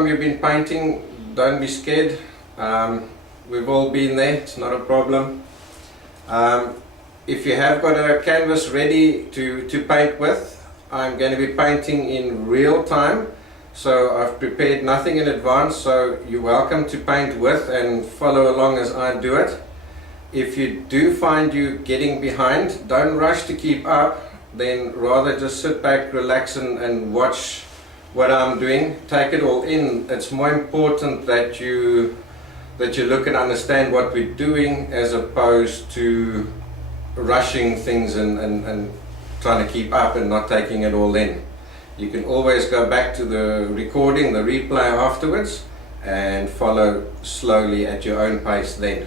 time you've been painting, don't be scared. We've all been there, it's not a problem. If you have got a canvas ready to paint with, I'm going to be painting in real time. So I've prepared nothing in advance, so you're welcome to paint with and follow along as I do it. If you do find you getting behind, don't rush to keep up, then rather just sit back, relax and watch what I'm doing. Take it all in. It's more important that you look and understand what we're doing as opposed to rushing things and trying to keep up and not taking it all in. You can always go back to the recording, the replay afterwards, and follow slowly at your own pace then.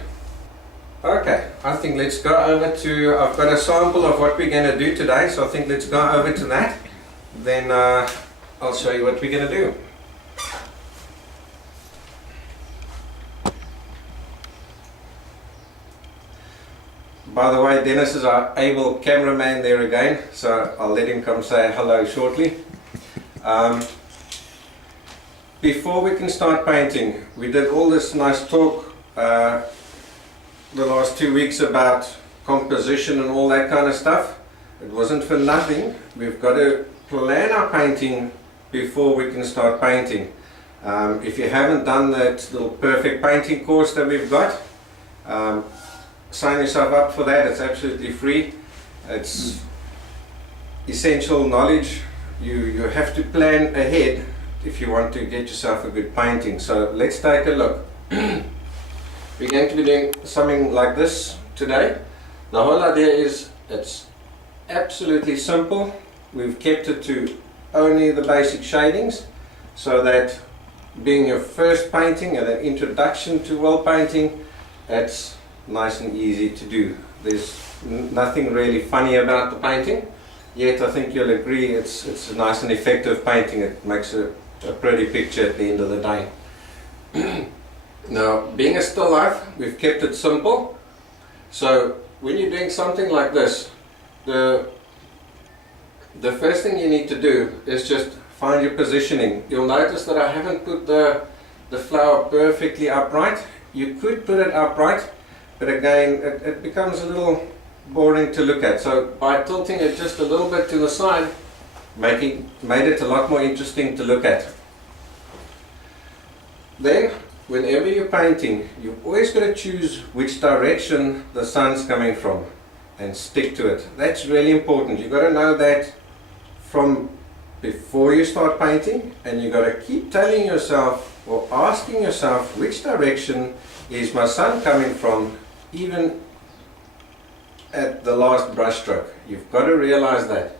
Okay, I think let's go over to, I've got a sample of what we're going to do today, so I think let's go over to that. Then I'll show you what we're going to do. By the way, Dennis is our able cameraman there again, so I'll let him come say hello shortly. Before we can start painting, we did all this nice talk the last 2 weeks about composition and all that kind of stuff. It wasn't for nothing. We've got to plan our painting before we can start painting. If you haven't done that little perfect painting course that we've got, sign yourself up for that. It's absolutely free. It's essential knowledge. You have to plan ahead if you want to get yourself a good painting. So let's take a look. We're going to be doing something like this today. The whole idea is it's absolutely simple. We've kept it to only the basic shadings, so that being your first painting and an introduction to well painting, it's nice and easy to do. There's nothing really funny about the painting, yet I think you'll agree it's a nice and effective painting. It makes a pretty picture at the end of the day. Now, being a still life, we've kept it simple. So when you're doing something like this, the first thing you need to do is just find your positioning. You'll notice that I haven't put the flower perfectly upright. You could put it upright, but again it becomes a little boring to look at. So by tilting it just a little bit to the side, made it a lot more interesting to look at. Then, whenever you're painting, you've always got to choose which direction the sun's coming from and stick to it. That's really important. You've got to know that from before you start painting, and you've got to keep telling yourself or asking yourself, which direction is my sun coming from, even at the last brush stroke. You've got to realize that.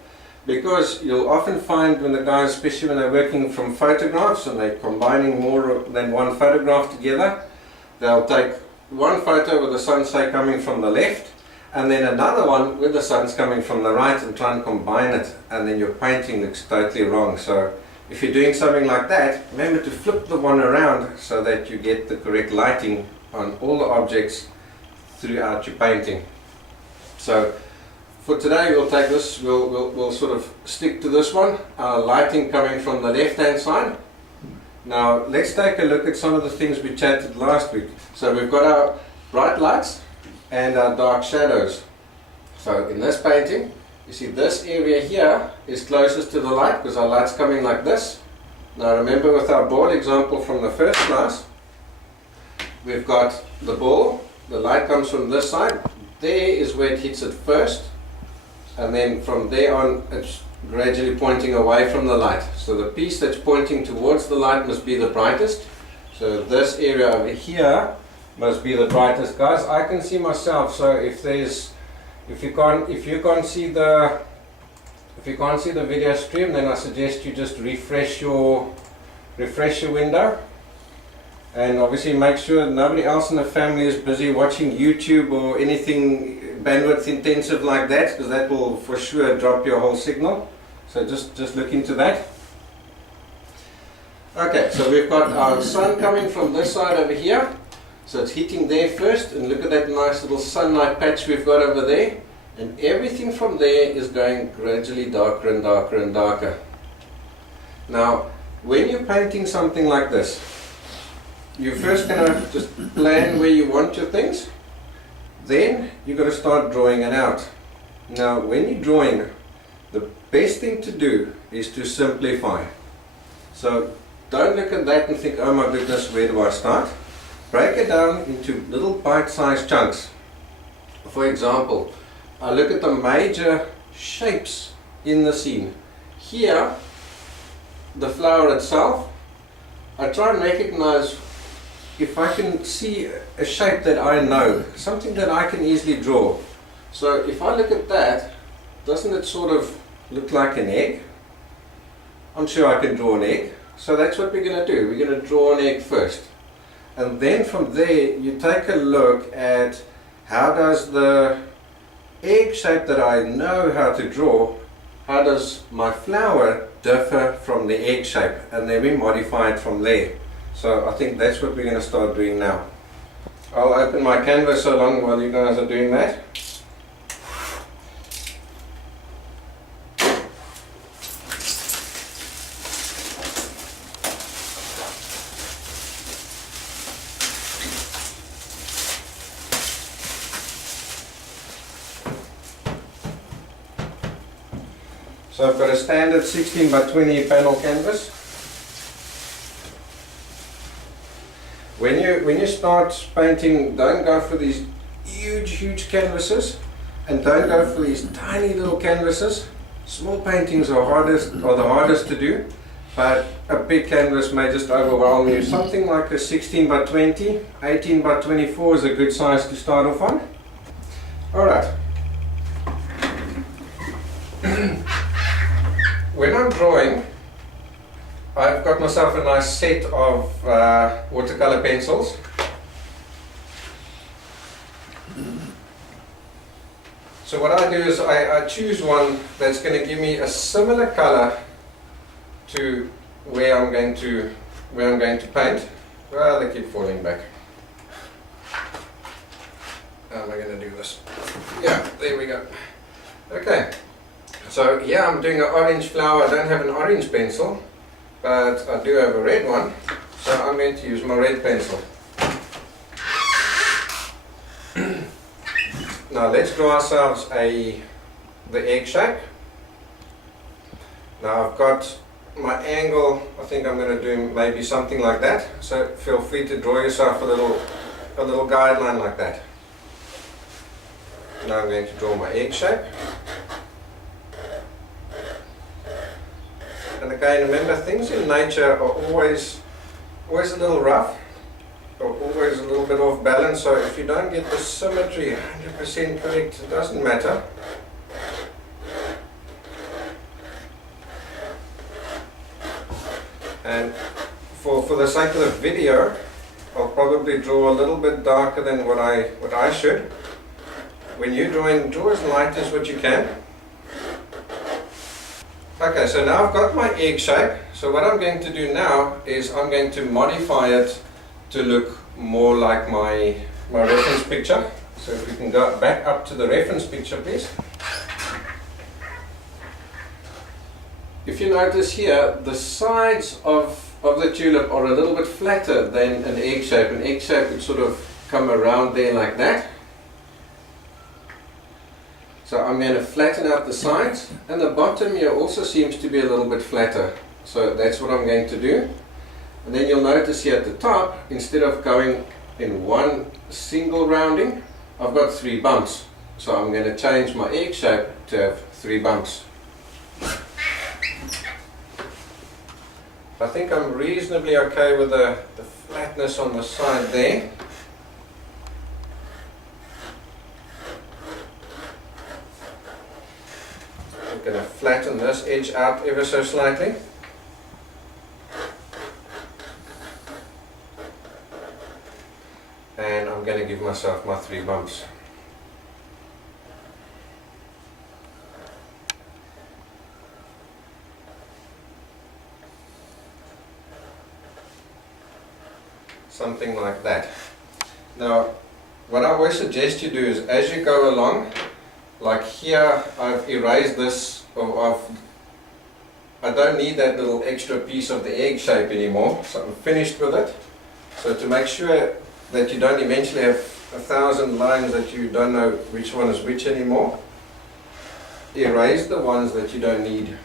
Because you'll often find when the guys, especially when they're working from photographs and they're combining more than one photograph together, they'll take one photo with the sun, say, coming from the left, and then another one with the sun's coming from the right, and try and combine it, and then your painting looks totally wrong. So if you're doing something like that, remember to flip the one around so that you get the correct lighting on all the objects throughout your painting. So for today we'll take this, we'll sort of stick to this one, lighting coming from the left hand side. Now let's take a look at some of the things we chatted last week. So we've got our bright lights and our dark shadows. So in this painting, you see this area here is closest to the light because our light's coming like this. Now remember, with our ball example from the first class, we've got the ball, the light comes from this side, there is where it hits it first, and then from there on it's gradually pointing away from the light. So the piece that's pointing towards the light must be the brightest. So this area over here must be the brightest. Guys, I can see myself, so if you can't see the video stream, then I suggest you just refresh your window, and obviously make sure nobody else in the family is busy watching YouTube or anything bandwidth intensive like that, because that will for sure drop your whole signal. So just look into that. Okay, so we've got our sun coming from this side over here, so it's hitting there first, and look at that nice little sunlight patch we've got over there, and everything from there is going gradually darker and darker and darker. Now when you're painting something like this, you're first going to just plan where you want your things. Then you've got to start drawing it out. Now when you're drawing, the best thing to do is to simplify. So don't look at that and think, oh my goodness, where do I start? Break it down into little bite-sized chunks. For example, I look at the major shapes in the scene. Here, the flower itself, I try and recognize if I can see a shape that I know, something that I can easily draw. So if I look at that, doesn't it sort of look like an egg? I'm sure I can draw an egg. So that's what we're going to do. We're going to draw an egg first. And then from there, you take a look at how does the egg shape that I know how to draw, how does my flower differ from the egg shape, and then we modify it from there. So I think that's what we're going to start doing now. I'll open my canvas so long while you guys are doing that. So I've got a standard 16 by 20 panel canvas. When you start painting, don't go for these huge canvases, and don't go for these tiny little canvases. Small paintings are the hardest to do, but a big canvas may just overwhelm you. Something like a 16 by 20, 18 by 24 is a good size to start off on. Alright. When I'm drawing, I've got myself a nice set of watercolor pencils. So what I do is I choose one that's going to give me a similar color to where I'm going to paint. Well, they keep falling back. How am I going to do this? Yeah, there we go. Okay. So here I'm doing an orange flower. I don't have an orange pencil, but I do have a red one, so I'm going to use my red pencil. Now let's draw ourselves the egg shape. Now I've got my angle. I think I'm going to do maybe something like that, so feel free to draw yourself a little guideline like that. Now I'm going to draw my egg shape. And again, remember, things in nature are always a little rough, or always a little bit off balance, so if you don't get the symmetry 100% correct, it doesn't matter. And for the sake of the video, I'll probably draw a little bit darker than what I should. When you're drawing, draw as light as what you can. Okay, so now I've got my egg shape. So what I'm going to do now is I'm going to modify it to look more like my reference picture. So if we can go back up to the reference picture, please. If you notice here, the sides of the tulip are a little bit flatter than an egg shape. An egg shape would sort of come around there like that. So I'm going to flatten out the sides, and the bottom here also seems to be a little bit flatter. So that's what I'm going to do. And then you'll notice here at the top, instead of going in one single rounding, I've got 3 bumps. So I'm going to change my egg shape to have 3 bumps. I think I'm reasonably okay with the flatness on the side there. I'm going to flatten this edge out ever so slightly. And I'm going to give myself my 3 bumps. Something like that. Now, what I always suggest you do is, as you go along, like here I've erased this, or I don't need that little extra piece of the egg shape anymore, so I'm finished with it. So to make sure that you don't eventually have 1,000 lines that you don't know which one is which anymore, erase the ones that you don't need.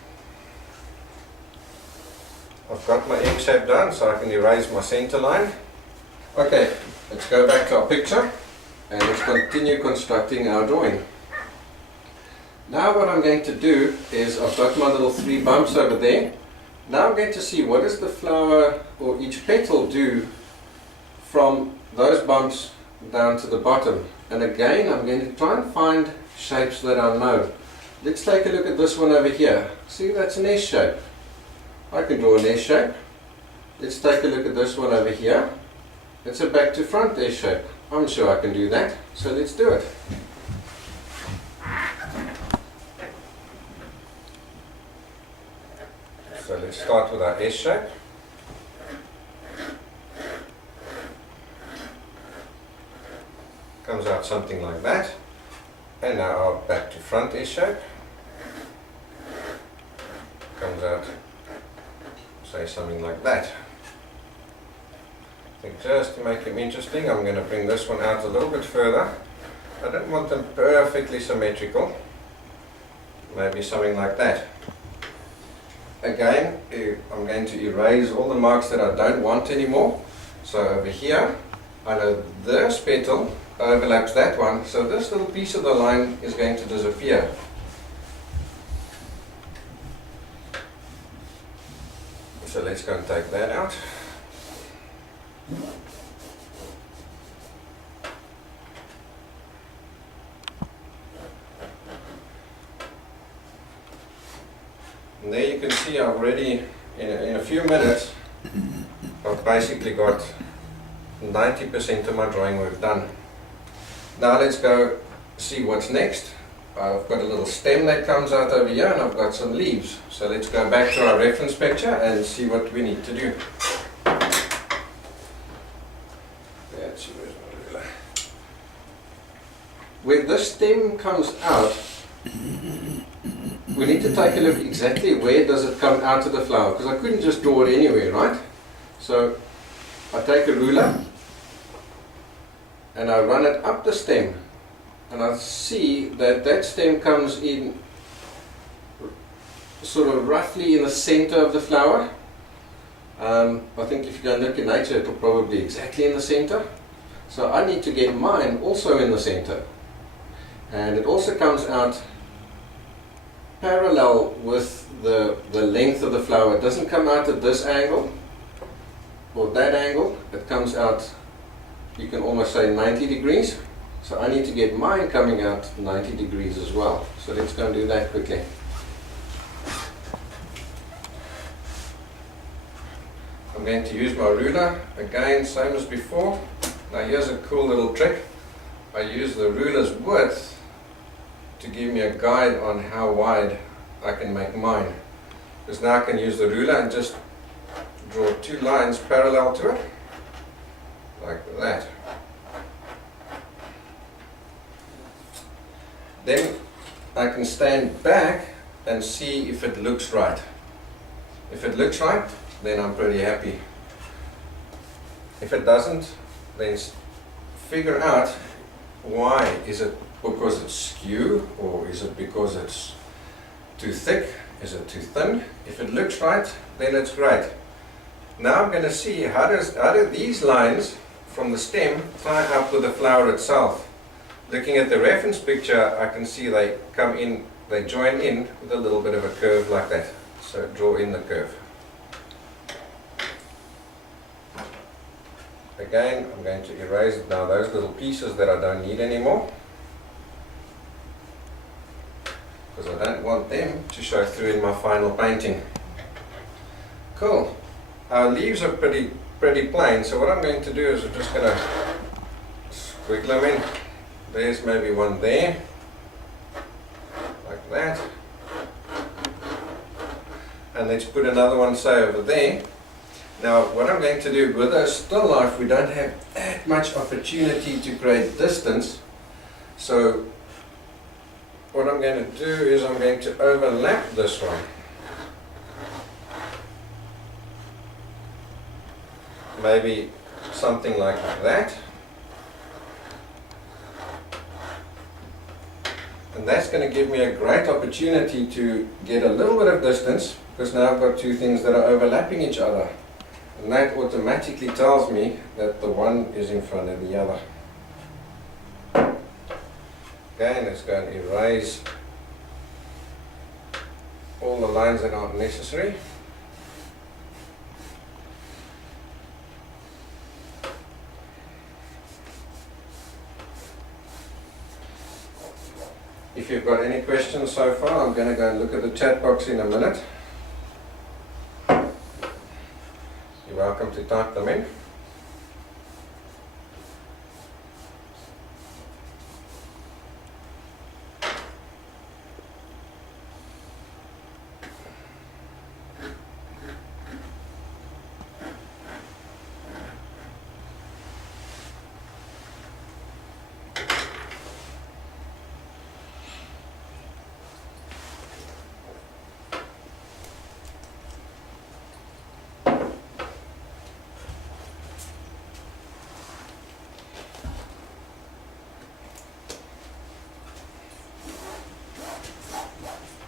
I've got my egg shape done, so I can erase my center line. Okay, let's go back to our picture and let's continue constructing our drawing. Now what I'm going to do is, I've got my little 3 bumps over there. Now I'm going to see what does the flower or each petal do from those bumps down to the bottom. And again, I'm going to try and find shapes that I know. Let's take a look at this one over here. See, that's an S shape. I can draw an S shape. Let's take a look at this one over here. It's a back to front S shape. I'm sure I can do that, so let's do it. So let's start with our S shape. Comes out something like that. And now our back to front S shape. Comes out, say, something like that. I think just to make them interesting, I'm going to bring this one out a little bit further. I don't want them perfectly symmetrical. Maybe something like that. Again, I'm going to erase all the marks that I don't want anymore. So over here, I know this petal overlaps that one, so this little piece of the line is going to disappear. So let's go and take that out. And there you can see I've already, in a few minutes, I've basically got 90% of my drawing work done. Now let's go see what's next. I've got a little stem that comes out over here and I've got some leaves. So let's go back to our reference picture and see what we need to do. Let's see, where's my ruler? Where this stem comes out, we need to take a look exactly where does it come out of the flower, because I couldn't just draw it anywhere, right? So I take a ruler and I run it up the stem, and I see that that stem comes in sort of roughly in the center of the flower. I think if you go and look in nature, it'll probably exactly in the center. So I need to get mine also in the center, and it also comes out parallel with the length of the flower. It doesn't come out at this angle or that angle. It comes out, you can almost say 90 degrees. So I need to get mine coming out 90 degrees as well. So let's go and do that quickly. I'm going to use my ruler again, same as before. Now here's a cool little trick. I use the ruler's width to give me a guide on how wide I can make mine. Because now I can use the ruler and just draw 2 lines parallel to it, like that. Then I can stand back and see if it looks right. If it looks right, then I'm pretty happy. If it doesn't, then figure out why. Is it because it's skew, or is it because it's too thick? Is it too thin? If it looks right, then it's great. Now I'm going to see how do these lines from the stem tie up with the flower itself. Looking at the reference picture, I can see they come in, they join in with a little bit of a curve like that. So draw in the curve. Again, I'm going to erase now those little pieces that I don't need anymore, because I don't want them to show through in my final painting. Cool. Our leaves are pretty plain, so what I'm going to do is I'm just going to squiggle them in. There's maybe one there, like that. And let's put another one, say, over there. Now what I'm going to do with a still life, we don't have that much opportunity to create distance. So what I'm going to do is I'm going to overlap this one. maybe something like that. And that's going to give me a great opportunity to get a little bit of distance, because now I've got two things that are overlapping each other. And that automatically tells me that the one is in front of the other. Okay, let's go and erase all the lines that aren't necessary. If you've got any questions so far, I'm going to go and look at the chat box in a minute. You're welcome to type them in.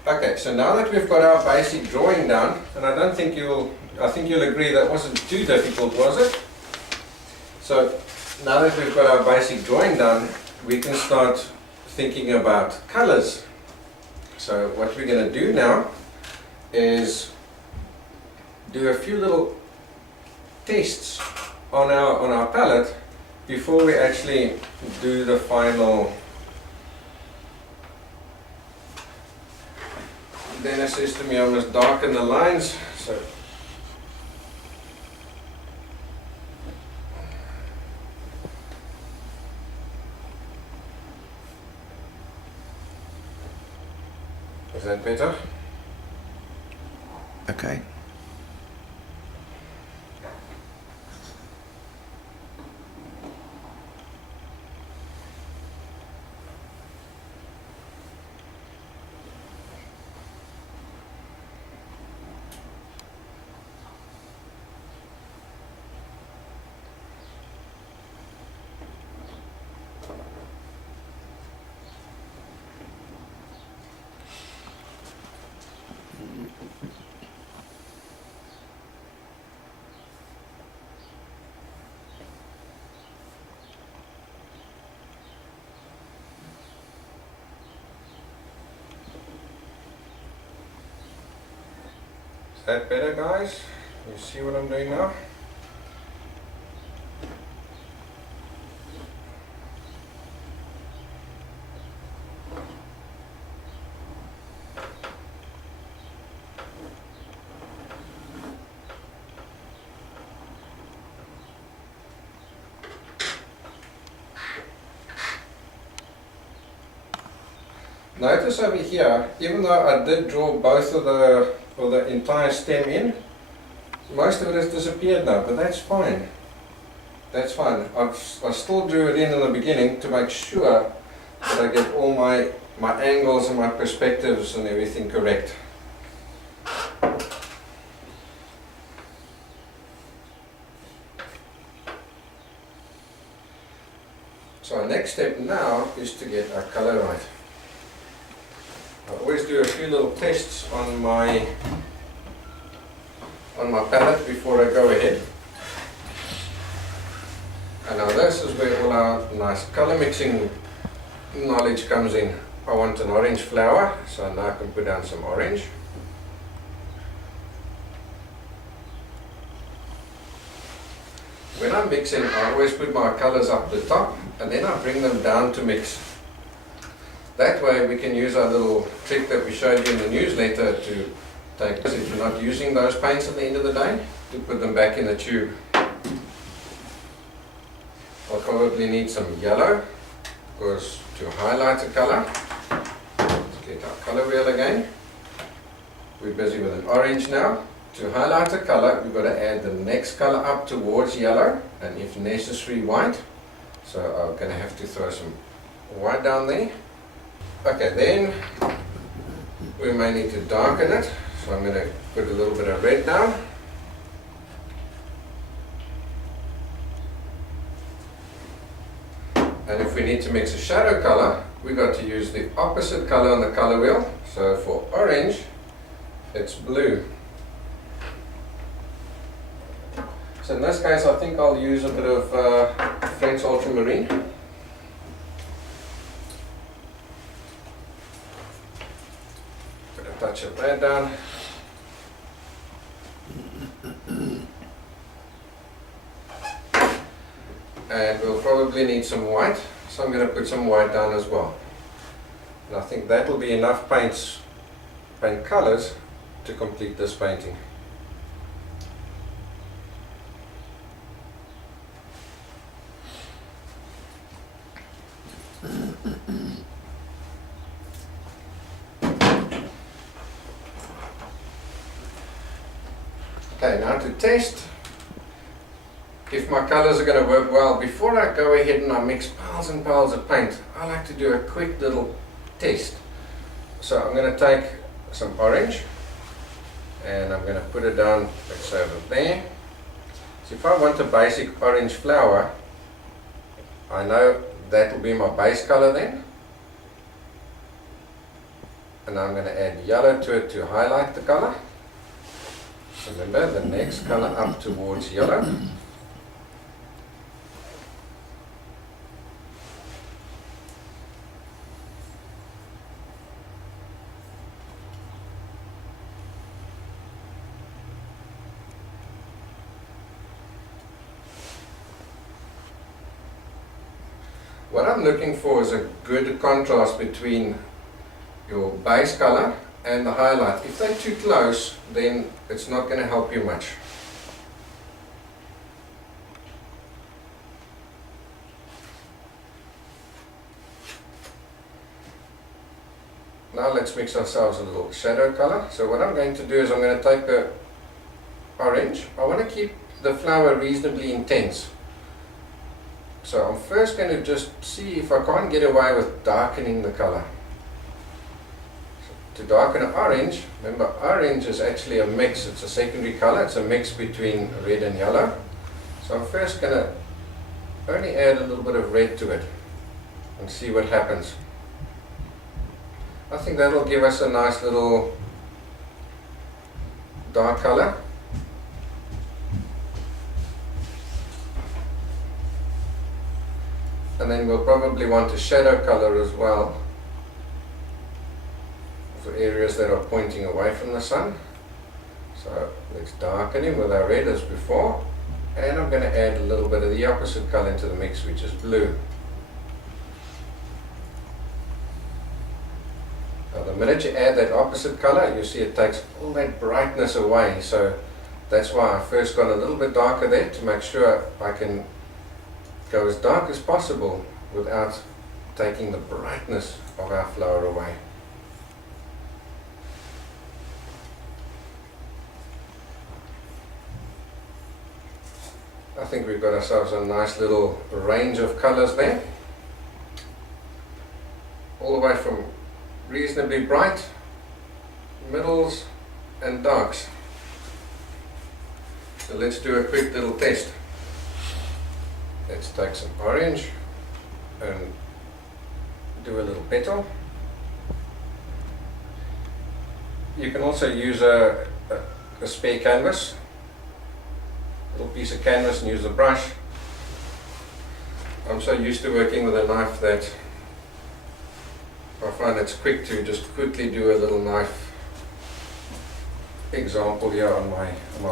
Okay, so now that we've got our basic drawing down, and I think you'll agree that wasn't too difficult, was it? So now that we've got our basic drawing done, we can start thinking about colors. So what we're going to do now is do a few little tests on our palette before we actually do the final. Dennis says to me I must darken the lines, so is that better? Okay. Is that better, guys? You see what I'm doing now? Notice over here, even though I did draw both of the entire stem in, most of it has disappeared now, but that's fine. That's fine. I still drew it in the beginning to make sure that I get all my angles and my perspectives and everything correct. So our next step now is to get our color right. I always do a few little tests on my palette before I go ahead. And now this is where all our nice color mixing knowledge comes in. I want an orange flower, so now I can put down some orange. When I'm mixing, I always put my colors up the top and then I bring them down to mix. That way we can use our little trick that we showed you in the newsletter to take, if you're not using those paints at the end of the day, to put them back in the tube. I'll probably need some yellow, because to highlight a color, let's get our color wheel again. We're busy with an orange now. To highlight a color, we've got to add the next color up towards yellow, and if necessary white. So I'm going to have to throw some white down there. Okay, then we may need to darken it, so I'm going to put a little bit of red down. And if we need to mix a shadow color, we got to use the opposite color on the color wheel. So for orange, it's blue. So in this case, I think I'll use a bit of French ultramarine. Put a touch of that down. And we'll probably need some white, so I'm going to put some white down as well. And I think that will be enough paint colors to complete this painting. Okay, now to test if my colors are going to work well. Before I go ahead and I mix piles and piles of paint, I like to do a quick little test. So I'm going to take some orange and I'm going to put it down, let's say over there. So if I want a basic orange flower, I know that will be my base color then. And I'm going to add yellow to it to highlight the color. Remember, the next color up towards yellow. What I'm looking for is a good contrast between your base color and the highlight. If they're too close, then it's not going to help you much. Now let's mix ourselves a little shadow color. So what I'm going to do is I'm going to take the orange. I want to keep the flower reasonably intense. So I'm first going to just see if I can't get away with darkening the color. To darken an orange, remember orange is actually a mix, it's a secondary color, it's a mix between red and yellow. So I'm first going to only add a little bit of red to it and see what happens. I think that'll give us a nice little dark color. And then we'll probably want a shadow color as well for areas that are pointing away from the sun. So let's darken him with our red as before, and I'm going to add a little bit of the opposite color into the mix, which is blue. Now the minute you add that opposite color, you see it takes all that brightness away. So that's why I first gone a little bit darker there, to make sure I can go as dark as possible without taking the brightness of our flower away. I think we've got ourselves a nice little range of colors there, all the way from reasonably bright, middles and darks. So let's do a quick little test. Let's take some orange and do a little petal. You can also use a spare canvas, little piece of canvas, and use a brush. I'm so used to working with a knife that I find it's quick to just quickly do a little knife example here on my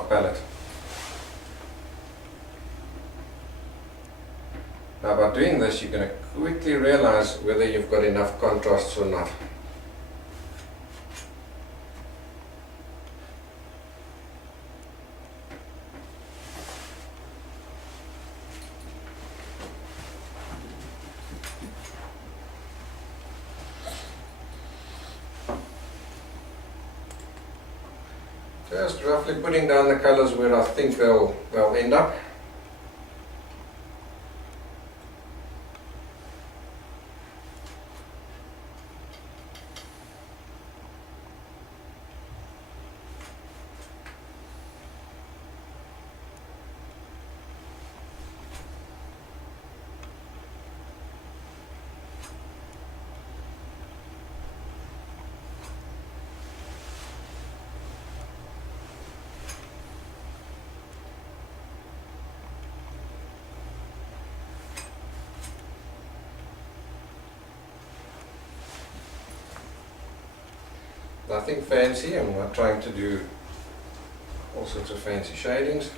palette. Now by doing this, you're going to quickly realize whether you've got enough contrasts or not. Just roughly putting down the colors where I think they'll end up. Nothing fancy, I'm not trying to do all sorts of fancy shadings.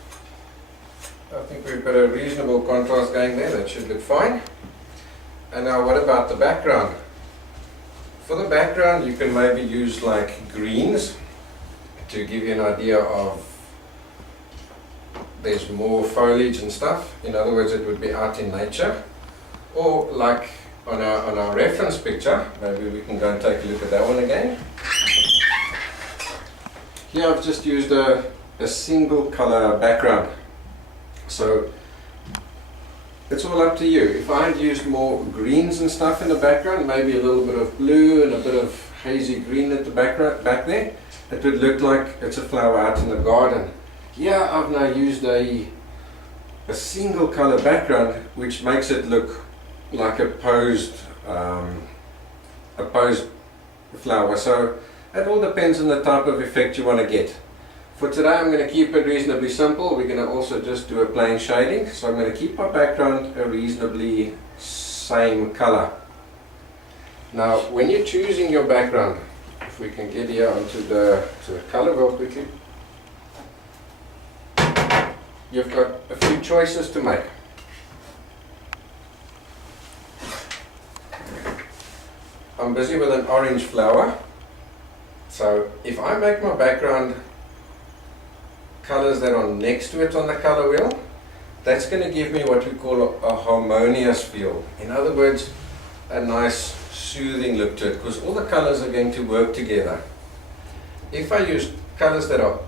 I think we've got a reasonable contrast going there, that should look fine. And now what about the background? For the background you can maybe use like greens to give you an idea of there's more foliage and stuff. In other words, it would be out in nature. Or like on our reference picture, maybe we can go and take a look at that one again. Here I've just used a single color background. So it's all up to you. If I had used more greens and stuff in the background, maybe a little bit of blue and a bit of hazy green at the back there, it would look like it's a flower out in the garden. Here I've now used a single color background, which makes it look like a posed flower. So it all depends on the type of effect you want to get. For today I'm going to keep it reasonably simple. We're going to also just do a plain shading. So I'm going to keep my background a reasonably same color. Now when you're choosing your background, if we can get here onto the color wheel quickly, you've got a few choices to make. I'm busy with an orange flower, so if I make my background colors that are next to it on the color wheel, that's going to give me what we call a harmonious feel. In other words, a nice soothing look to it, because all the colors are going to work together. If I use colors that are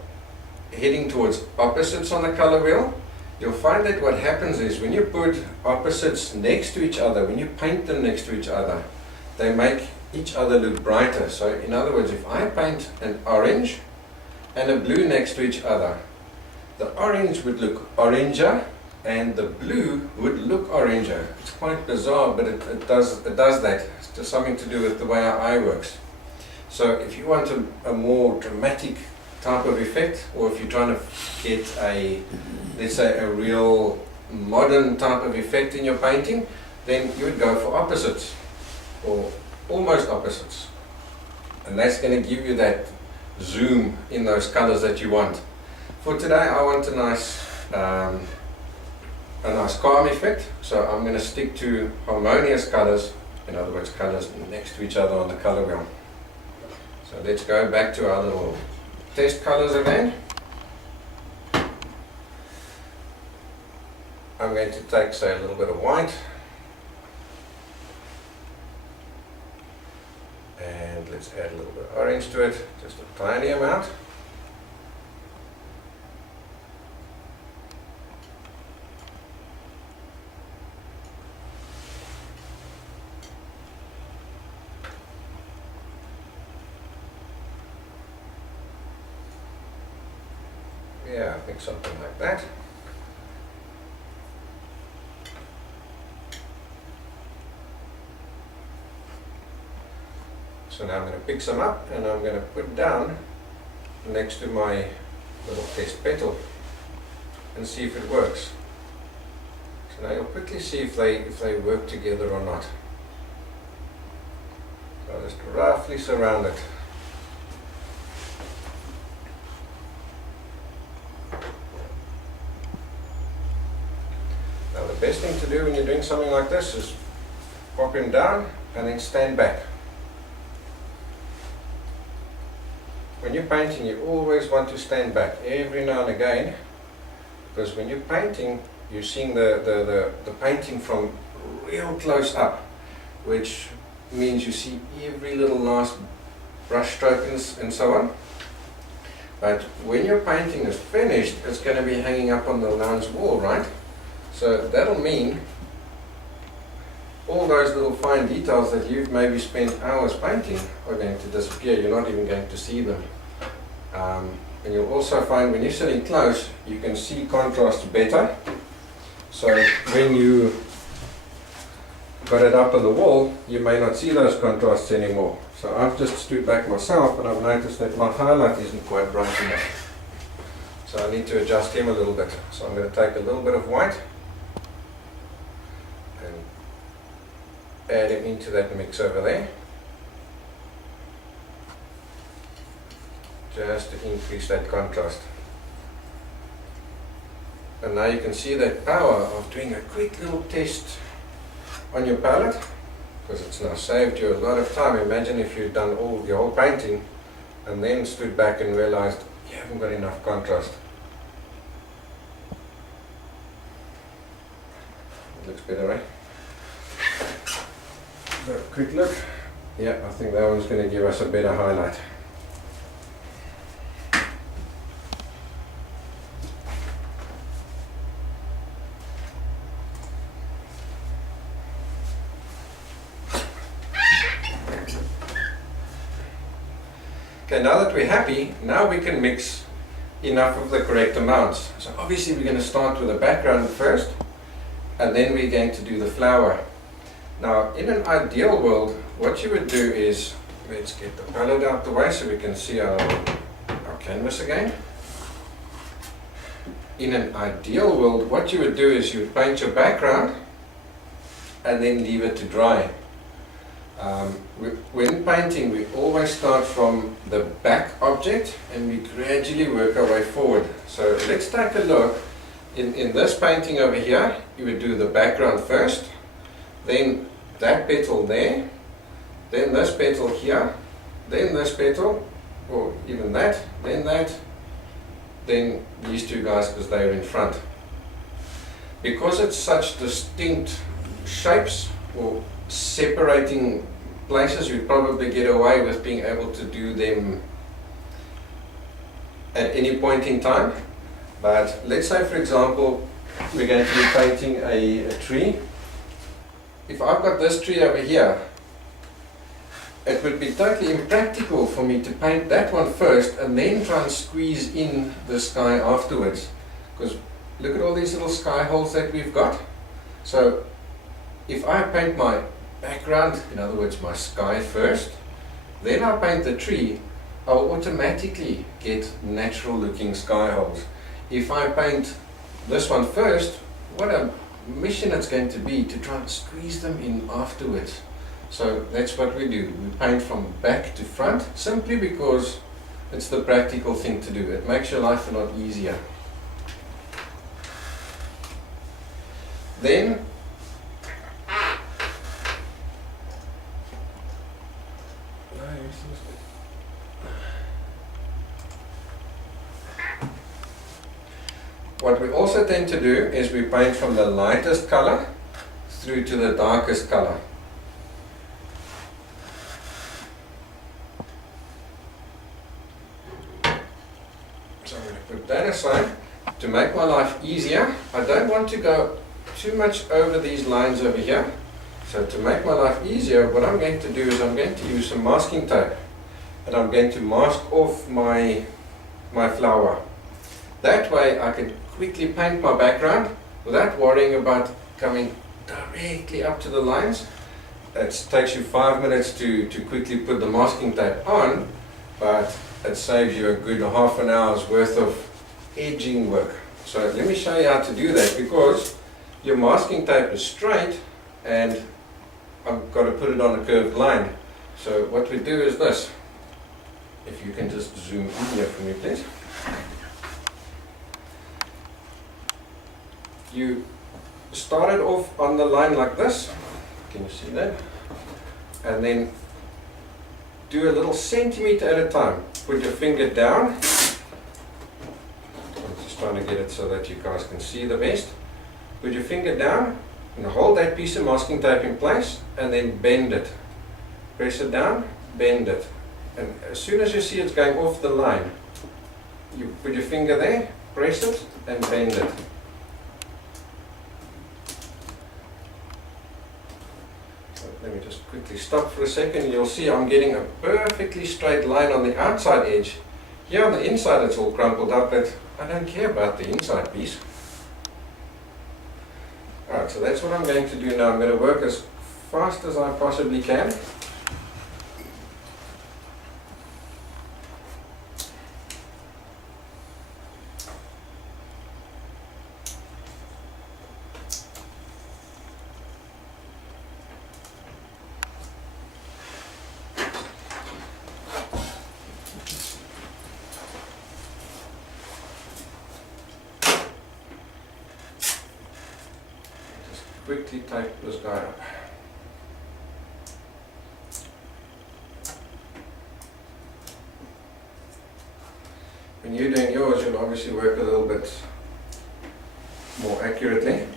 heading towards opposites on the color wheel, you'll find that what happens is when you put opposites next to each other, when you paint them next to each other, they make each other look brighter. So in other words, if I paint an orange and a blue next to each other, the orange would look oranger and the blue would look oranger. It's quite bizarre, but it does that. It's just something to do with the way our eye works. So if you want a more dramatic type of effect, or if you're trying to get let's say a real modern type of effect in your painting, then you would go for opposites or almost opposites, and that's going to give you that zoom in those colors that you want. For today I want a nice calm effect, so I'm going to stick to harmonious colors, in other words colors next to each other on the color wheel. So let's go back to our little test colors again. I'm going to take, say, a little bit of white, and let's add a little bit of orange to it, just a tiny amount. Yeah, I think something like that. So now I'm going to pick some up and I'm going to put down next to my little test petal and see if it works. So now you'll quickly see if they work together or not. So I'll just roughly surround it. Now the best thing to do when you're doing something like this is pop him down and then stand back. When you're painting, you always want to stand back every now and again, because when you're painting, you're seeing the painting from real close up, which means you see every little nice brush stroke and so on. But when your painting is finished, it's going to be hanging up on the lounge wall, right? So that'll mean all those little fine details that you've maybe spent hours painting are going to disappear. You're not even going to see them. And you'll also find when you're sitting close, you can see contrast better. So when you got it up on the wall, you may not see those contrasts anymore. So I've just stood back myself and I've noticed that my highlight isn't quite bright enough. So I need to adjust him a little bit. So I'm going to take a little bit of white and add him into that mix over there. just to increase that contrast. And now you can see that power of doing a quick little test on your palette, because it's now saved you a lot of time. Imagine if you'd done all your whole painting and then stood back and realized you haven't got enough contrast. It looks better, right? So, quick look. Yeah, I think that one's going to give us a better highlight. Okay, now that we're happy, now we can mix enough of the correct amounts. So obviously we're going to start with the background first, and then we're going to do the flower. Now in an ideal world, what you would do is, let's get the palette out the way so we can see our canvas again. In an ideal world, what you would do is you would paint your background and then leave it to dry. When painting, we always start from the back object and we gradually work our way forward. So let's take a look. In this painting over here, you would do the background first, then that petal there, then this petal here, then this petal, or even that, then these two guys because they are in front. Because it's such distinct shapes or separating places, you'd probably get away with being able to do them at any point in time. But let's say, for example, we're going to be painting a tree. If I've got this tree over here, it would be totally impractical for me to paint that one first and then try and squeeze in the sky afterwards. Because look at all these little sky holes that we've got. So if I paint my background, in other words my sky first, then I paint the tree, I'll automatically get natural looking sky holes. If I paint this one first, what a mission it's going to be to try and squeeze them in afterwards. So that's what we do. We paint from back to front simply because it's the practical thing to do. It makes your life a lot easier. Then what we also tend to do is we paint from the lightest color through to the darkest color. So I'm going to put that aside. To make my life easier, I don't want to go too much over these lines over here. So to make my life easier, what I'm going to do is I'm going to use some masking tape and I'm going to mask off my flower. That way I can quickly paint my background without worrying about coming directly up to the lines. It takes you 5 minutes to quickly put the masking tape on, but it saves you a good half an hour's worth of edging work. So let me show you how to do that, because your masking tape is straight and I've got to put it on a curved line. So what we do is this. If you can just zoom in here for me, please. You start it off on the line like this. Can you see that? And then do a little centimeter at a time. Put your finger down. I'm just trying to get it so that you guys can see the best. Put your finger down and hold that piece of masking tape in place and then bend it. Press it down, bend it. And as soon as you see it's going off the line, you put your finger there, press it and bend it. Let me just quickly stop for a second. You'll see I'm getting a perfectly straight line on the outside edge. Here on the inside it's all crumpled up, but I don't care about the inside piece. Alright, so that's what I'm going to do now. I'm going to work as fast as I possibly can. quickly tape this guy up. When you're doing yours, you'll obviously work a little bit more accurately.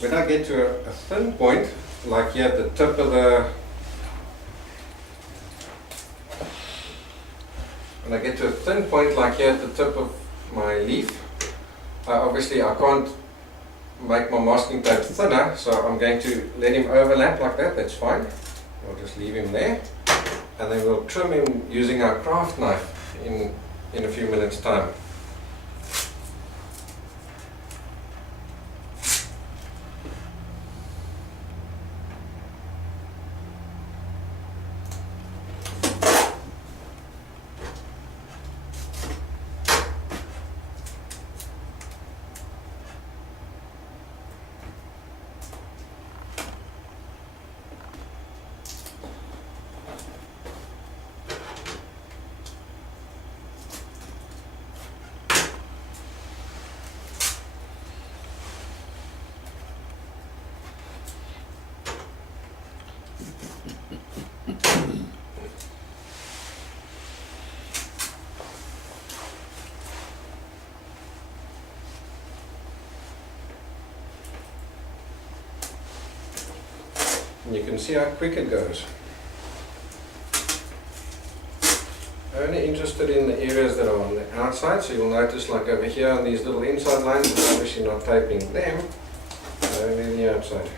When I get to a thin point, like here at the tip of when I get to a thin point like here at the tip of my leaf, obviously I can't make my masking tape thinner, so I'm going to let him overlap like that. That's fine. I'll just leave him there, and then we'll trim him using our craft knife in a few minutes time. And you can see how quick it goes. Only interested in the areas that are on the outside, so you'll notice like over here on these little inside lines, we're obviously not taping them, only the outside.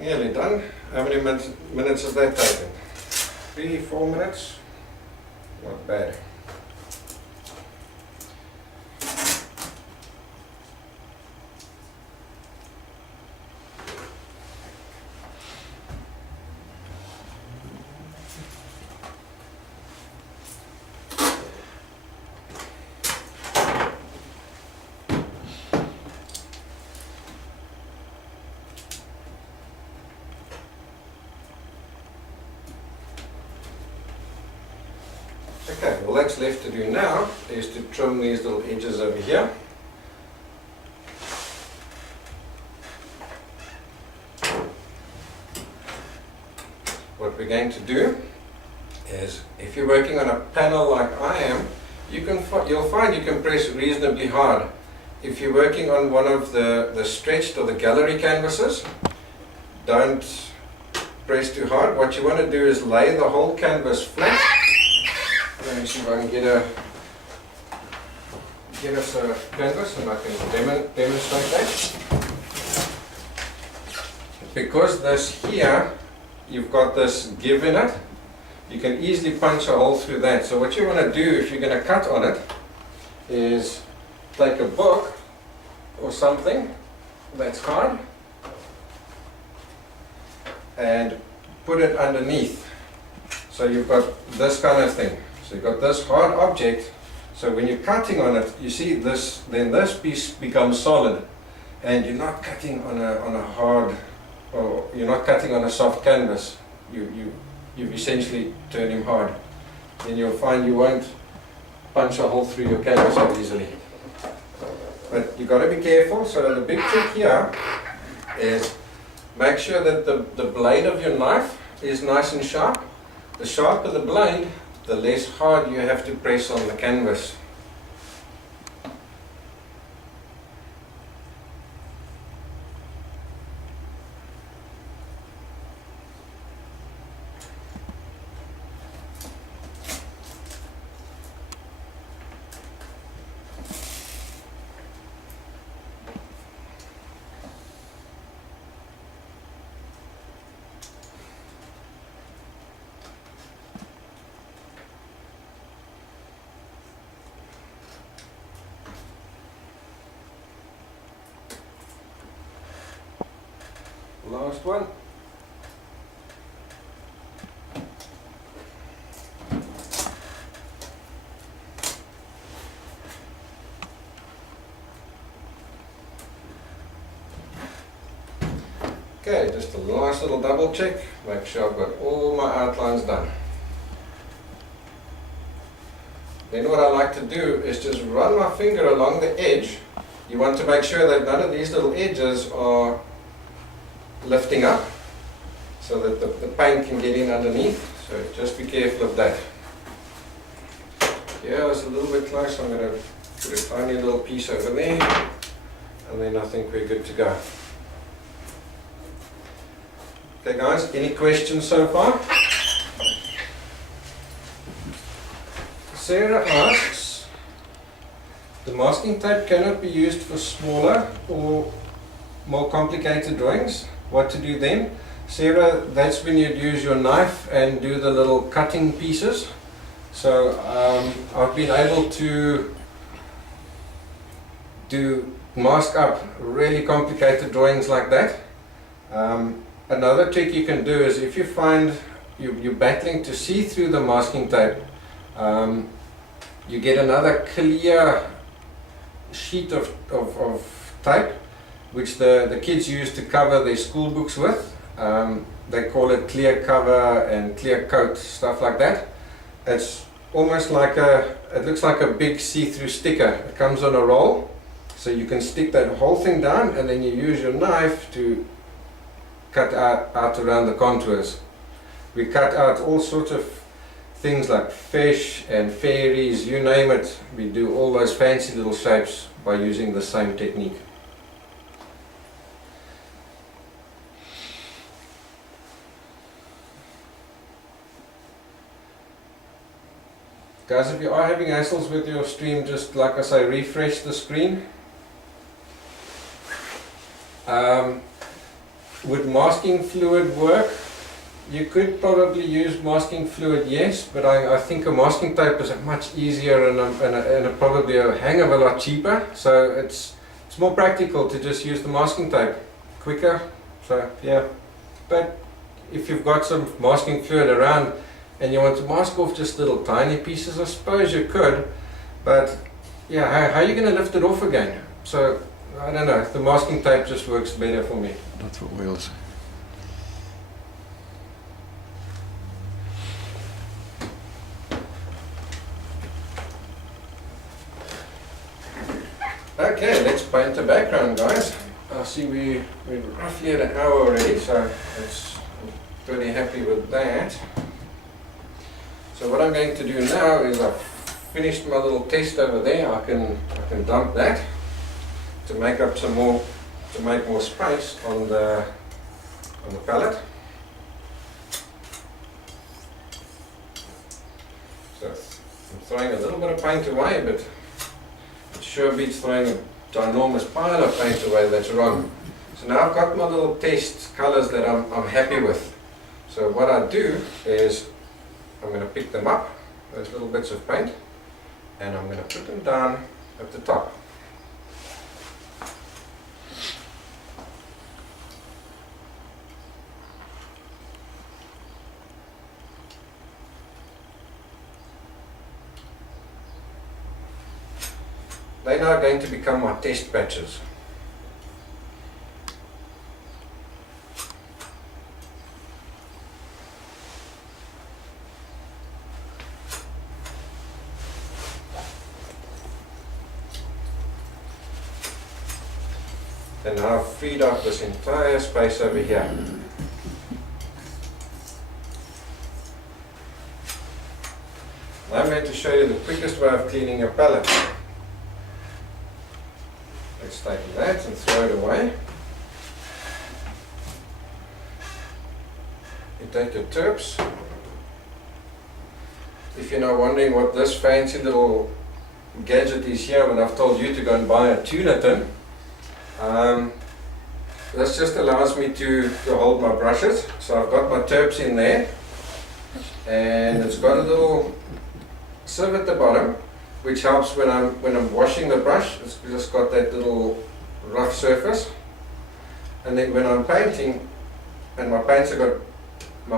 Nearly done. How many minutes has that taken? 3-4 minutes? Not bad. Okay, all that's left to do now is to trim these little edges over here. What we're going to do is, if you're working on a panel like I am, you'll find you can press reasonably hard. If you're working on one of the stretched or the gallery canvases, don't press too hard. What you want to do is lay the whole canvas flat. Let me see if I can get us a canvas and I can demonstrate that. Because this here, you've got this give in it, you can easily punch a hole through that. So what you want to do if you're going to cut on it is take a book or something that's hard and put it underneath. So you've got this kind of thing. So you've got this hard object. So when you're cutting on it, you see this, then this piece becomes solid, and you're not cutting on a hard, or you're not cutting on a soft canvas. You've essentially turned him hard. Then you'll find you won't punch a hole through your canvas so easily. But you've got to be careful. So the big trick here is make sure that the blade of your knife is nice and sharp. The sharper the blade, the less hard you have to press on the canvas. Last one. Okay, just a nice little double check, make sure I've got all my outlines done. Then what I like to do is just run my finger along the edge. You want to make sure that none of these little edges are lifting up so that the paint can get in underneath. So just be careful of that. Yeah, it's a little bit close. I'm going to put a tiny little piece over there, and then I think we're good to go. Okay guys, any questions so far? Sarah asks, the masking tape cannot be used for smaller or more complicated drawings. What to do then? Sarah, that's when you'd use your knife and do the little cutting pieces. So I've been able to mask up really complicated drawings like that. Another trick you can do is, if you find you're battling to see through the masking tape, you get another clear sheet of tape which the kids use to cover their school books with. They call it clear cover and clear coat, stuff like that. It's almost like it looks like a big see-through sticker. It comes on a roll, so you can stick that whole thing down, and then you use your knife to cut out around the contours. We cut out all sorts of things like fish and fairies, you name it. We do all those fancy little shapes by using the same technique. Guys, if you are having hassles with your stream, just like I say, refresh the screen. Would masking fluid work? You could probably use masking fluid, yes, but I think a masking tape is much easier and probably a hang of a lot cheaper. So it's more practical to just use the masking tape, quicker. So yeah, but if you've got some masking fluid around and you want to mask off just little tiny pieces, I suppose you could, but yeah, how are you going to lift it off again? So I don't know, the masking tape just works better for me. Not for oils. Okay, let's paint the background, guys. I see we're roughly at an hour already, so I'm pretty happy with that. So what I'm going to do now is I've finished my little test over there. I can dump that to make up some more, to make more space on the palette. So I'm throwing a little bit of paint away, but it sure beats throwing a ginormous pile of paint away that's wrong. So now I've got my little test colors that I'm happy with. So what I do is I'm going to pick them up, those little bits of paint, and I'm going to put them down at the top. They're now going to become my test patches. And now I've freed up this entire space over here. I'm going to show you the quickest way of cleaning your palette. Let's take that and throw it away. You take your terps. If you're now wondering what this fancy little gadget is here when I've told you to go and buy a tuna tin, this just allows me to hold my brushes. So I've got my terps in there, and it's got a little sieve at the bottom, which helps when I'm washing the brush. It's just got that little rough surface, and then when I'm painting and my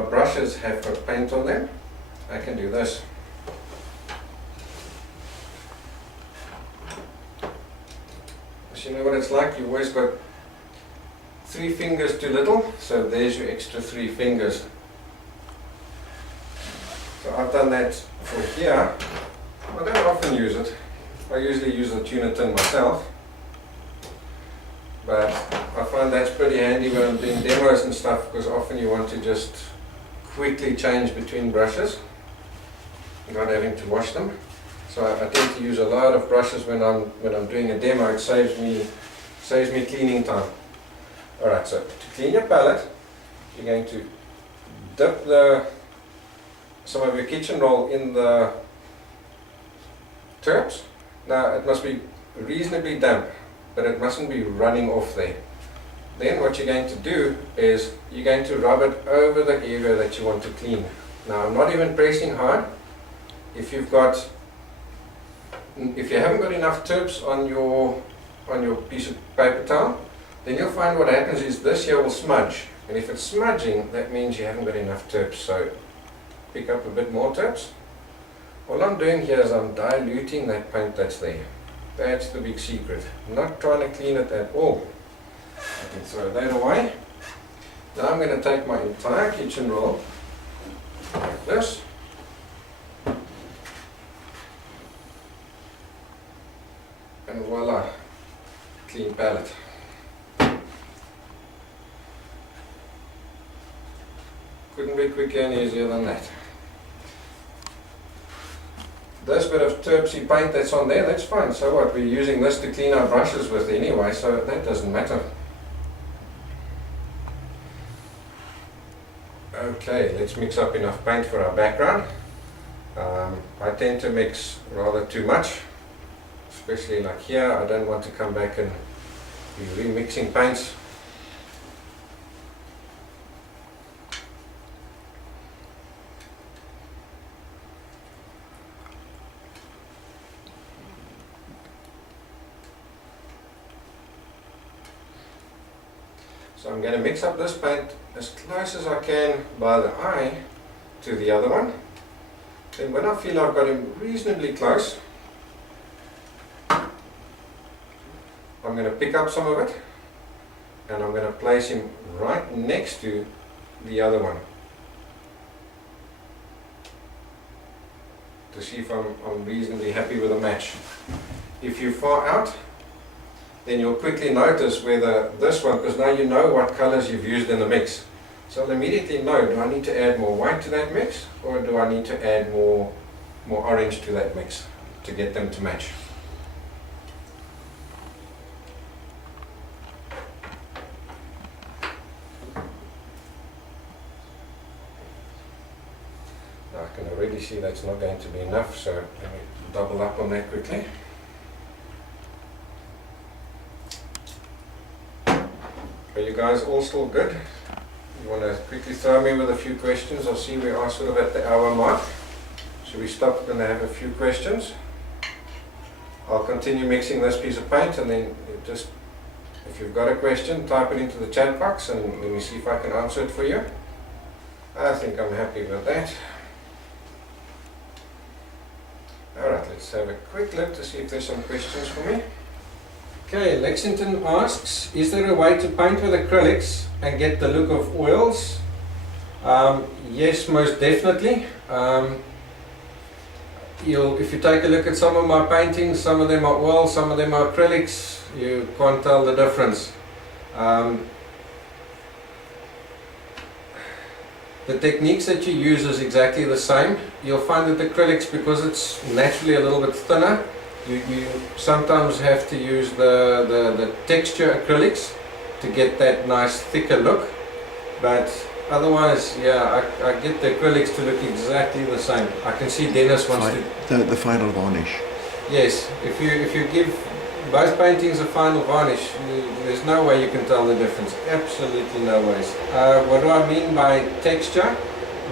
brushes have got paint on them, I can do this. So you know what it's like, you've always got 3 fingers too little, so there's your extra 3 fingers. So I've done that for here. I don't often use it. I usually use the tuna tin myself, but I find that's pretty handy when I'm doing demos and stuff, because often you want to just quickly change between brushes without having to wash them. So I tend to use a lot of brushes when I'm doing a demo. It saves me cleaning time. Alright, so to clean your palette, you're going to dip some of your kitchen roll in the terps. Now it must be reasonably damp, but it mustn't be running off there. Then what you're going to do is you're going to rub it over the area that you want to clean. Now I'm not even pressing hard. If you haven't got enough terps on your piece of paper towel, then you'll find what happens is this here will smudge. And if it's smudging, that means you haven't got enough terps. So pick up a bit more terps. All I'm doing here is I'm diluting that paint that's there. That's the big secret. I'm not trying to clean it at all. I can throw that away. Now I'm going to take my entire kitchen roll like this. And voila, clean palette. Couldn't be quicker and easier than that. This bit of terpsy paint that's on there, that's fine. So what, we're using this to clean our brushes with anyway, so that doesn't matter. Okay, let's mix up enough paint for our background. I tend to mix rather too much, especially like here. I don't want to come back and be remixing paints. So I'm going to mix up this paint as close as I can by the eye to the other one. Then when I feel I've got him reasonably close, I'm going to pick up some of it and I'm going to place him right next to the other one to see if I'm reasonably happy with the match. If you're far out, then you'll quickly notice whether this one, because now you know what colors you've used in the mix. So I'll immediately know, do I need to add more white to that mix, or do I need to add more orange to that mix to get them to match. Now I can already see that's not going to be enough, so let me double up on that quickly. Are you guys all still good? You want to quickly throw me with a few questions? I'll see we are sort of at the hour mark. Should we stop and have a few questions? I'll continue mixing this piece of paint, and then you just, if you've got a question, type it into the chat box and let me see if I can answer it for you. I think I'm happy with that. Alright, let's have a quick look to see if there's some questions for me. Okay, Lexington asks, is there a way to paint with acrylics and get the look of oils? Yes, most definitely. If you take a look at some of my paintings, some of them are oil, some of them are acrylics, you can't tell the difference. The techniques that you use is exactly the same. You'll find that acrylics, because it's naturally a little bit thinner, you sometimes have to use the texture acrylics to get that nice thicker look, but otherwise, yeah, I get the acrylics to look exactly the same. I can see Dennis wants to... The final varnish. Yes, if you give both paintings a final varnish, there's no way you can tell the difference. Absolutely no ways. What do I mean by texture?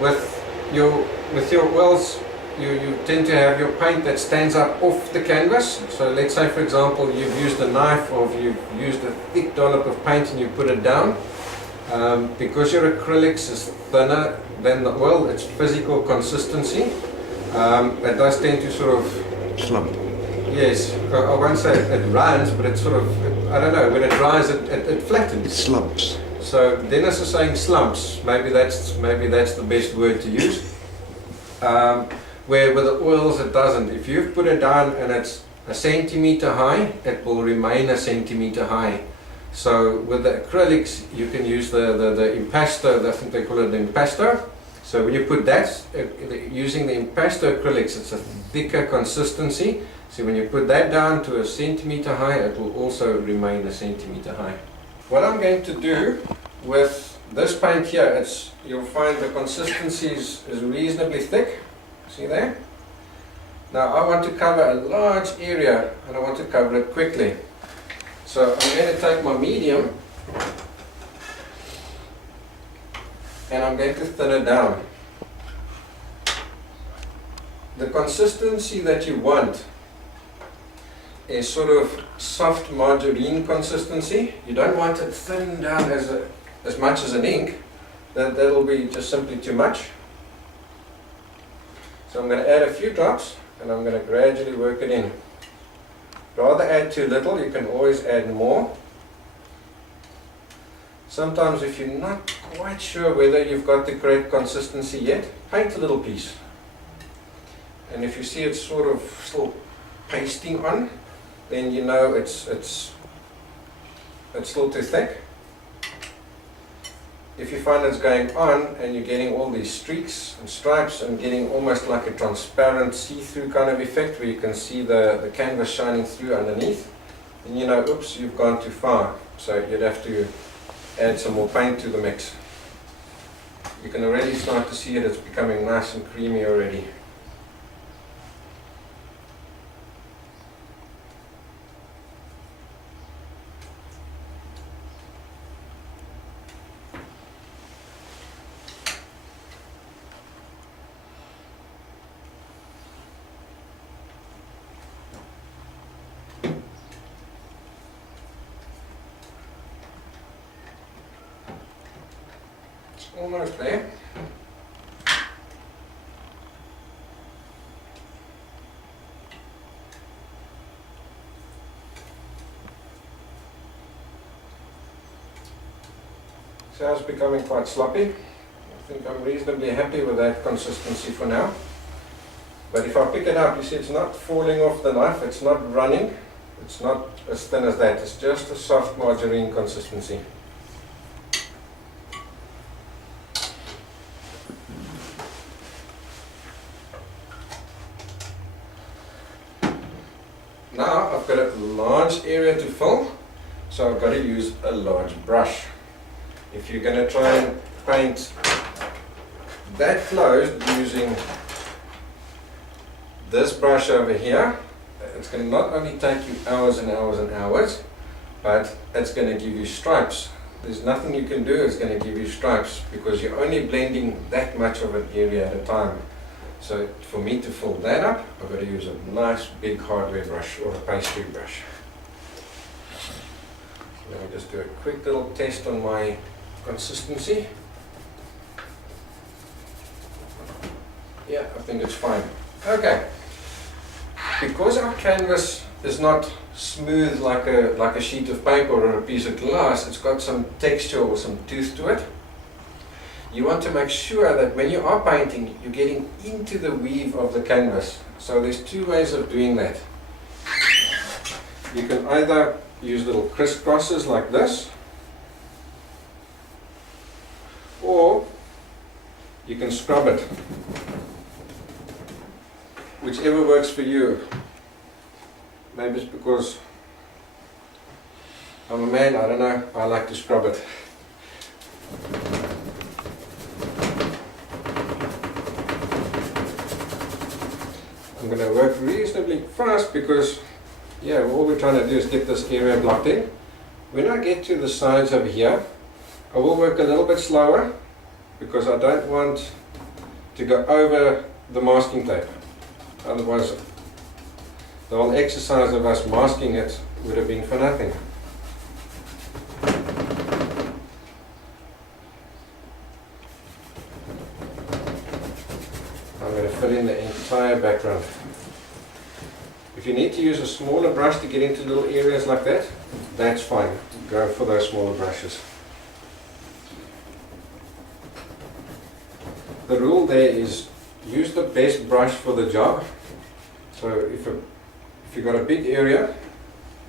With your oils, you tend to have your paint that stands up off the canvas. So let's say, for example, you've used a knife, or you've used a thick dollop of paint and you put it down. Because your acrylics is thinner than the oil, its physical consistency, it does tend to sort of slump. Yes, I won't say it runs, but it sort of, I don't know, when it dries it flattens. It slumps. So Dennis is saying slumps. Maybe that's the best word to use. Where with the oils it doesn't. If you've put it down and it's a centimeter high, it will remain a centimeter high. So with the acrylics, you can use the impasto, I think they call it the impasto. So when you put that, using the impasto acrylics, it's a thicker consistency. So when you put that down to a centimeter high, it will also remain a centimeter high. What I'm going to do with this paint here, you'll find the consistency is reasonably thick. See there? Now I want to cover a large area, and I want to cover it quickly. So I'm going to take my medium and I'm going to thin it down. The consistency that you want is sort of soft margarine consistency. You don't want it thin down as much as an ink. That'll be just simply too much. So I'm going to add a few drops and I'm going to gradually work it in. Rather add too little, you can always add more. Sometimes if you're not quite sure whether you've got the correct consistency yet, paint a little piece. And if you see it's sort of still pasting on, then you know it's still too thick. If you find it's going on and you're getting all these streaks and stripes and getting almost like a transparent see-through kind of effect where you can see the canvas shining through underneath, then you know, oops, you've gone too far. So you'd have to add some more paint to the mix. You can already start to see it's becoming nice and creamy already. Almost there. So it's becoming quite sloppy. I think I'm reasonably happy with that consistency for now. But if I pick it up, you see it's not falling off the knife, it's not running. It's not as thin as that, it's just a soft margarine consistency. Now I've got a large area to fill, so I've got to use a large brush. If you're going to try and paint that closed using this brush over here, it's going to not only take you hours and hours and hours, but it's going to give you stripes. There's nothing you can do, it's going to give you stripes because you're only blending that much of an area at a time. So for me to fill that up, I've got to use a nice big hardware brush or a pastry brush. Let me just do a quick little test on my consistency. Yeah, I think it's fine. Okay. Because our canvas is not smooth like a sheet of paper or a piece of glass, it's got some texture or some tooth to it. You want to make sure that when you are painting, you're getting into the weave of the canvas. So there's two ways of doing that. You can either use little crisscrosses like this, or you can scrub it. Whichever works for you. Maybe it's because I'm a man, I don't know, I like to scrub it. I'm going to work reasonably fast because, yeah, all we're trying to do is get this area blocked in. When I get to the sides over here, I will work a little bit slower because I don't want to go over the masking tape. Otherwise, the whole exercise of us masking it would have been for nothing. I'm going to fill in the entire background. If you need to use a smaller brush to get into little areas like that, that's fine. Go for those smaller brushes. The rule there is use the best brush for the job. So if you've got a big area,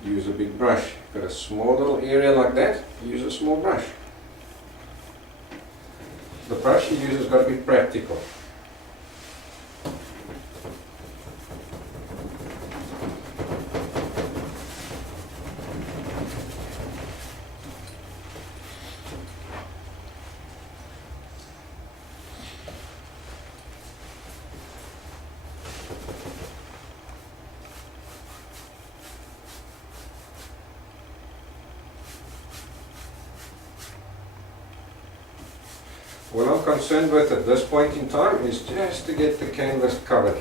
use a big brush. If you've got a small little area like that, use a small brush. The brush you use has got to be practical. What I'm concerned with at this point in time is just to get the canvas covered.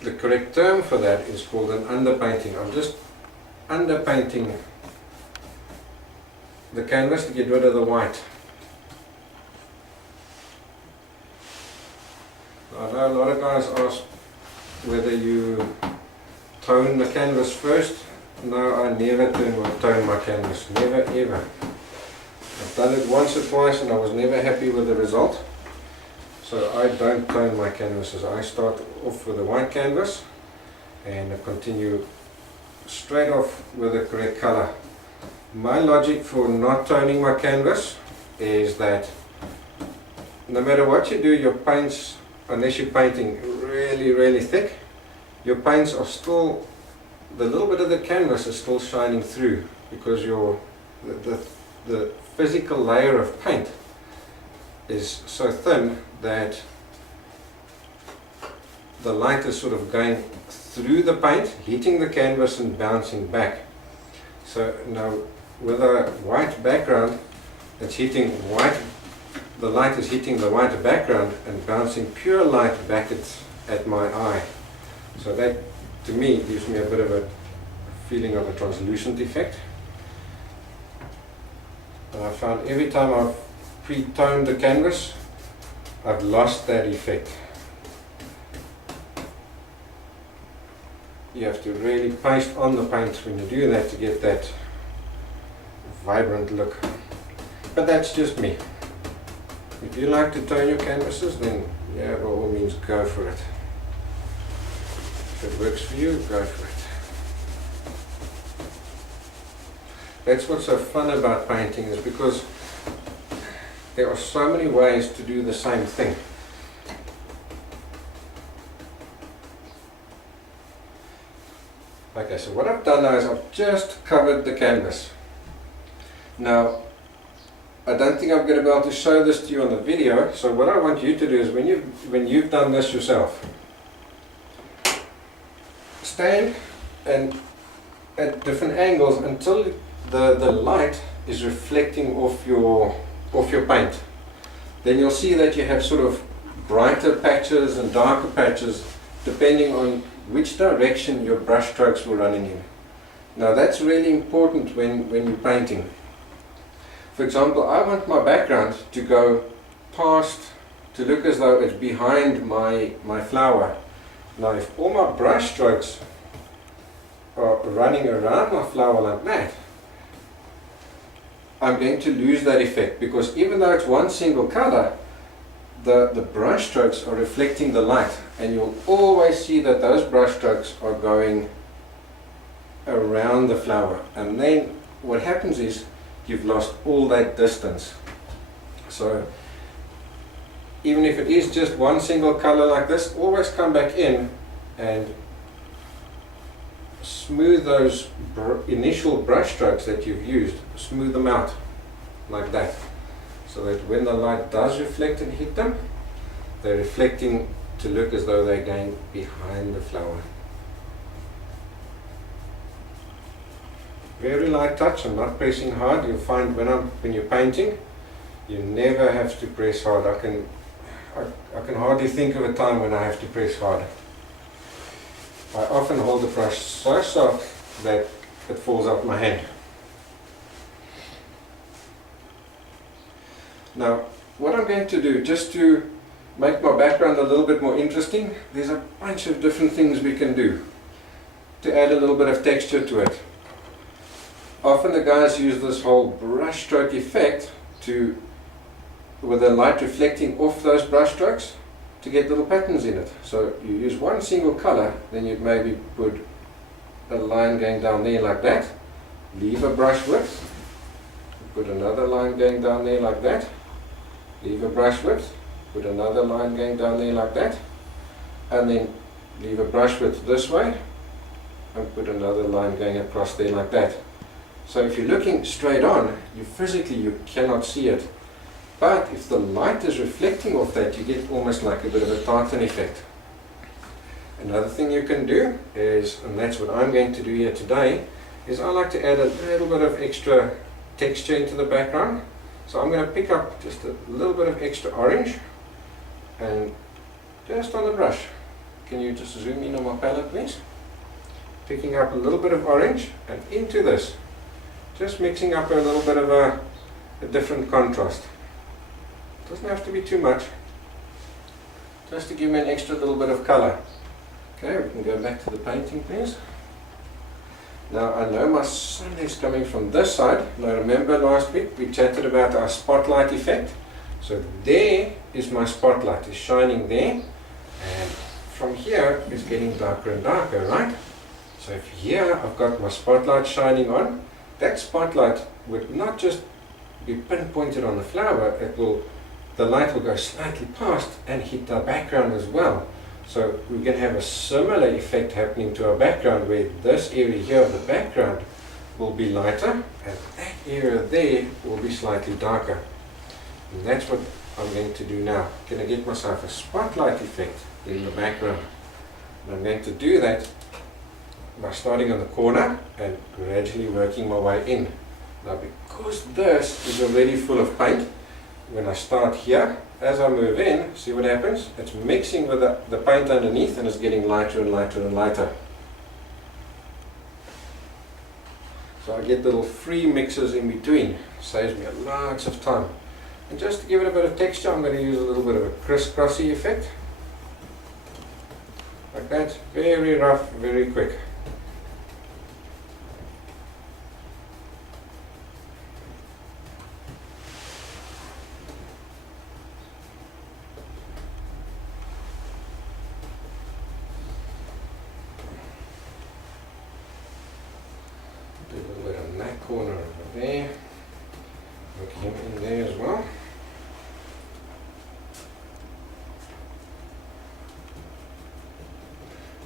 The correct term for that is called an underpainting. I'm just underpainting the canvas to get rid of the white. I know a lot of guys ask whether you tone the canvas first. No, I never tone my canvas. Never ever. I've done it once or twice and I was never happy with the result. So I don't tone my canvases. I start off with a white canvas and I continue straight off with the correct color. My logic for not toning my canvas is that no matter what you do, your paints, unless you're painting really thick, your paints are still, the little bit of the canvas is still shining through because the physical layer of paint is so thin that the light is sort of going through the paint, hitting the canvas and bouncing back. So now with a white background, it's hitting white, the light is hitting the white background and bouncing pure light back at my eye. So that to me gives me a bit of a feeling of a translucent effect. And I found every time I've pre-toned the canvas, I've lost that effect. You have to really paste on the paint when you do that to get that vibrant look. But that's just me. If you like to tone your canvases, then yeah, by all means go for it. If it works for you, go for it. That's what's so fun about painting, is because there are so many ways to do the same thing. Okay, so what I've done now is I've just covered the canvas. Now, I don't think I'm going to be able to show this to you on the video, so what I want you to do is when you've done this yourself, stand and at different angles until the light is reflecting off your paint. Then you'll see that you have sort of brighter patches and darker patches depending on which direction your brush strokes were running in. Now that's really important when you're painting. For example, I want my background to go past, to look as though it's behind my flower. Now if all my brush strokes are running around my flower like that, I'm going to lose that effect, because even though it's one single color, the brush strokes are reflecting the light, and you'll always see that those brush strokes are going around the flower, and then what happens is you've lost all that distance. So even if it is just one single color like this, always come back in and smooth those initial brush strokes that you've used, smooth them out like that, so that when the light does reflect and hit them, they're reflecting to look as though they're going behind the flower. Very light touch. I'm not pressing hard. You'll find when you're painting, you never have to press hard. I can hardly think of a time when I have to press hard. I often hold the brush so soft that it falls out my hand. Now, what I'm going to do, just to make my background a little bit more interesting, there's a bunch of different things we can do to add a little bit of texture to it. Often the guys use this whole brush stroke effect with the light reflecting off those brush strokes to get little patterns in it. So you use one single color, then you'd maybe put a line going down there like that, leave a brush width, put another line going down there like that, leave a brush width, put another line going down there like that, and then leave a brush width this way and put another line going across there like that. So if you're looking straight on, you cannot see it. But if the light is reflecting off that, you get almost like a bit of a tartan effect. Another thing you can do is, and that's what I'm going to do here today, is I like to add a little bit of extra texture into the background. So I'm going to pick up just a little bit of extra orange and just on the brush. Can you just zoom in on my palette, please? Picking up a little bit of orange and into this. Just mixing up a little bit of a different contrast. Doesn't have to be too much, just to give me an extra little bit of color. Okay, we can go back to the painting, please. Now I know my sun is coming from this side. Now remember last week we chatted about our spotlight effect. So there is my spotlight, it's shining there, and from here it's getting darker and darker, right? So if here I've got my spotlight shining on, that spotlight would not just be pinpointed on the flower, the light will go slightly past and hit the background as well. So we can have a similar effect happening to our background, where this area here of the background will be lighter and that area there will be slightly darker. And that's what I'm going to do now. I'm going to get myself a spotlight effect in the background. And I'm going to do that by starting on the corner and gradually working my way in. Now because this is already full of paint, when I start here, as I move in, see what happens? It's mixing with the paint underneath and it's getting lighter and lighter and lighter. So I get little free mixes in between. Saves me lots of time. And just to give it a bit of texture, I'm going to use a little bit of a crisscrossy effect. Like that, very rough, very quick. and that corner over there. Work him in there as well.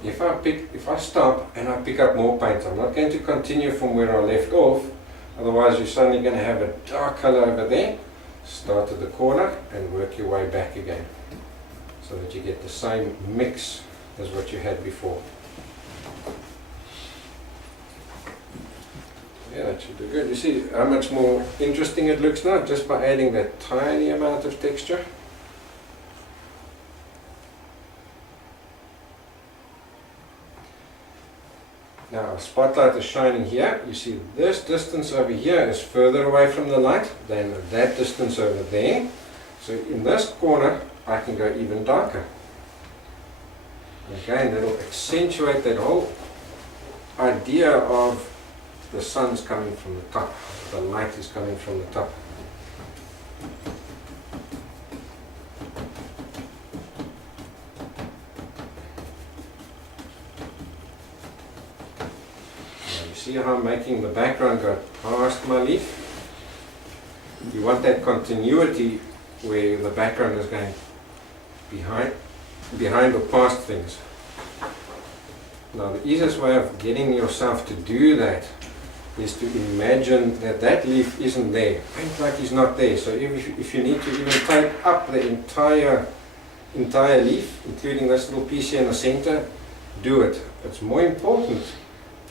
If I stop and I pick up more paint, I'm not going to continue from where I left off, otherwise you're suddenly going to have a dark color over there. Start at the corner and work your way back again, so that you get the same mix as what you had before. Yeah, that should be good. You see how much more interesting it looks now, just by adding that tiny amount of texture. Now our spotlight is shining here. You see this distance over here is further away from the light than that distance over there. So in this corner I can go even darker. Again, that will accentuate that whole idea of the sun's coming from the top, the light is coming from the top. See how I'm making the background go past my leaf? You want that continuity where the background is going behind or past things. Now the easiest way of getting yourself to do that is to imagine that that leaf isn't there. Paint like he's not there. So if you need to even tape up the entire leaf, including this little piece here in the center, do it. It's more important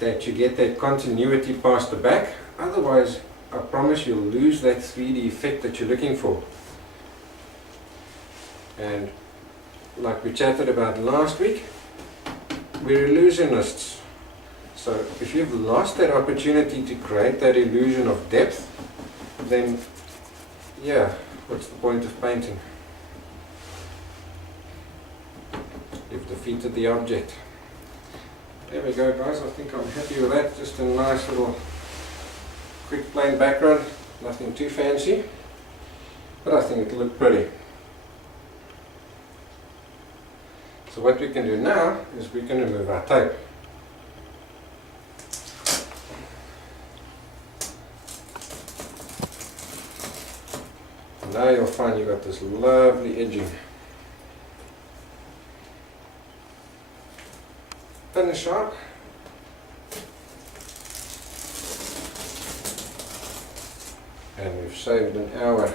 that you get that continuity past the back, otherwise I promise you'll lose that 3D effect that you're looking for. And like we chatted about last week, we're illusionists. So if you've lost that opportunity to create that illusion of depth, then yeah, what's the point of painting? You've defeated the object. There we go, guys. I think I'm happy with that. Just a nice little quick plain background, nothing too fancy, but I think it'll look pretty. So what we can do now is we can remove our tape. And now you'll find you've got this lovely edging. Finish sharp. And we've saved an hour.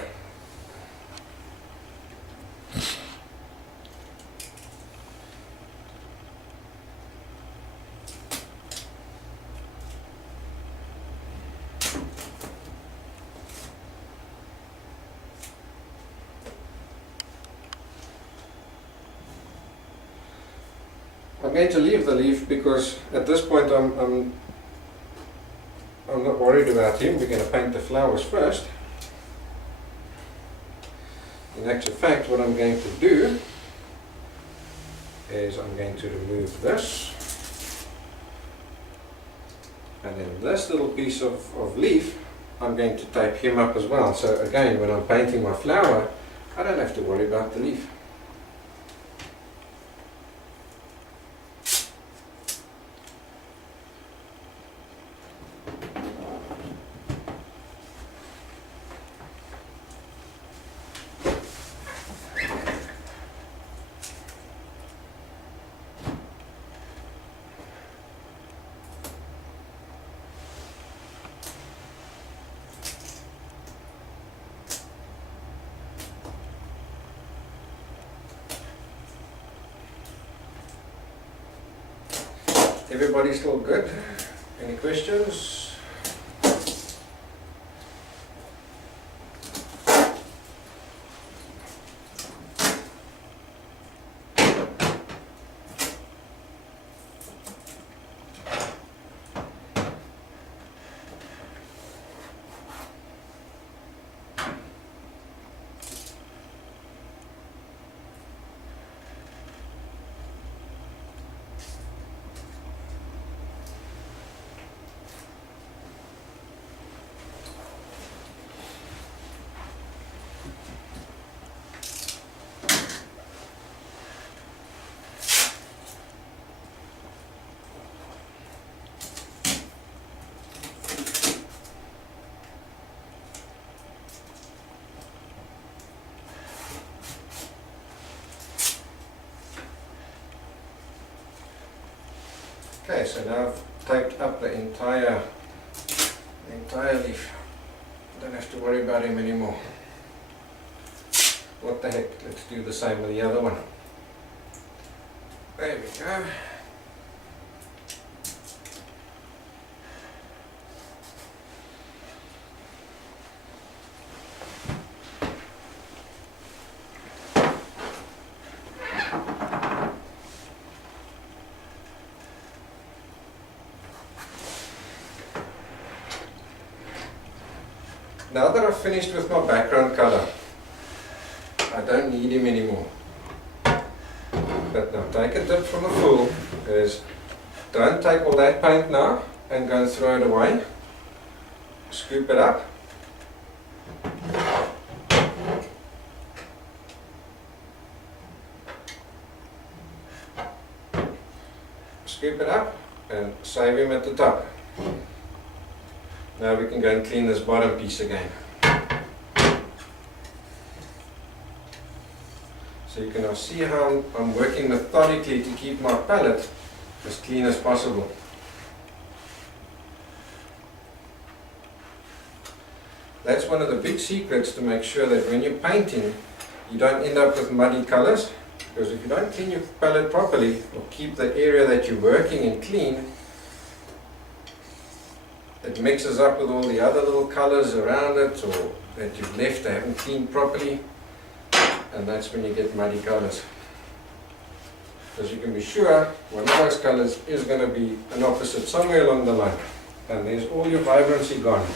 I'm going to leave the leaf because at this point I'm not worried about him. We're going to paint the flowers first. In actual fact, what I'm going to do is I'm going to remove this, and then this little piece of leaf I'm going to tape him up as well. So again, when I'm painting my flower, I don't have to worry about the leaf. Everybody still good? Any questions? so now I've taped up the entire leaf. Don't have to worry about him anymore. What the heck, let's do the same with the other one. There we go. Now that I've finished with my background color, I don't need him anymore. But now take a dip from the full, is don't take all that paint now and go and throw it away. Scoop it up. Scoop it up and save him at the top. Now we can go and clean this bottom piece again. So you can now see how I'm working methodically to keep my palette as clean as possible. That's one of the big secrets to make sure that when you're painting, you don't end up with muddy colors. Because if you don't clean your palette properly, or keep the area that you're working in clean, it mixes up with all the other little colors around it, or that you've left they haven't cleaned properly, and that's when you get muddy colors. Because you can be sure one of those colors is going to be an opposite somewhere along the line, and there's all your vibrancy gone.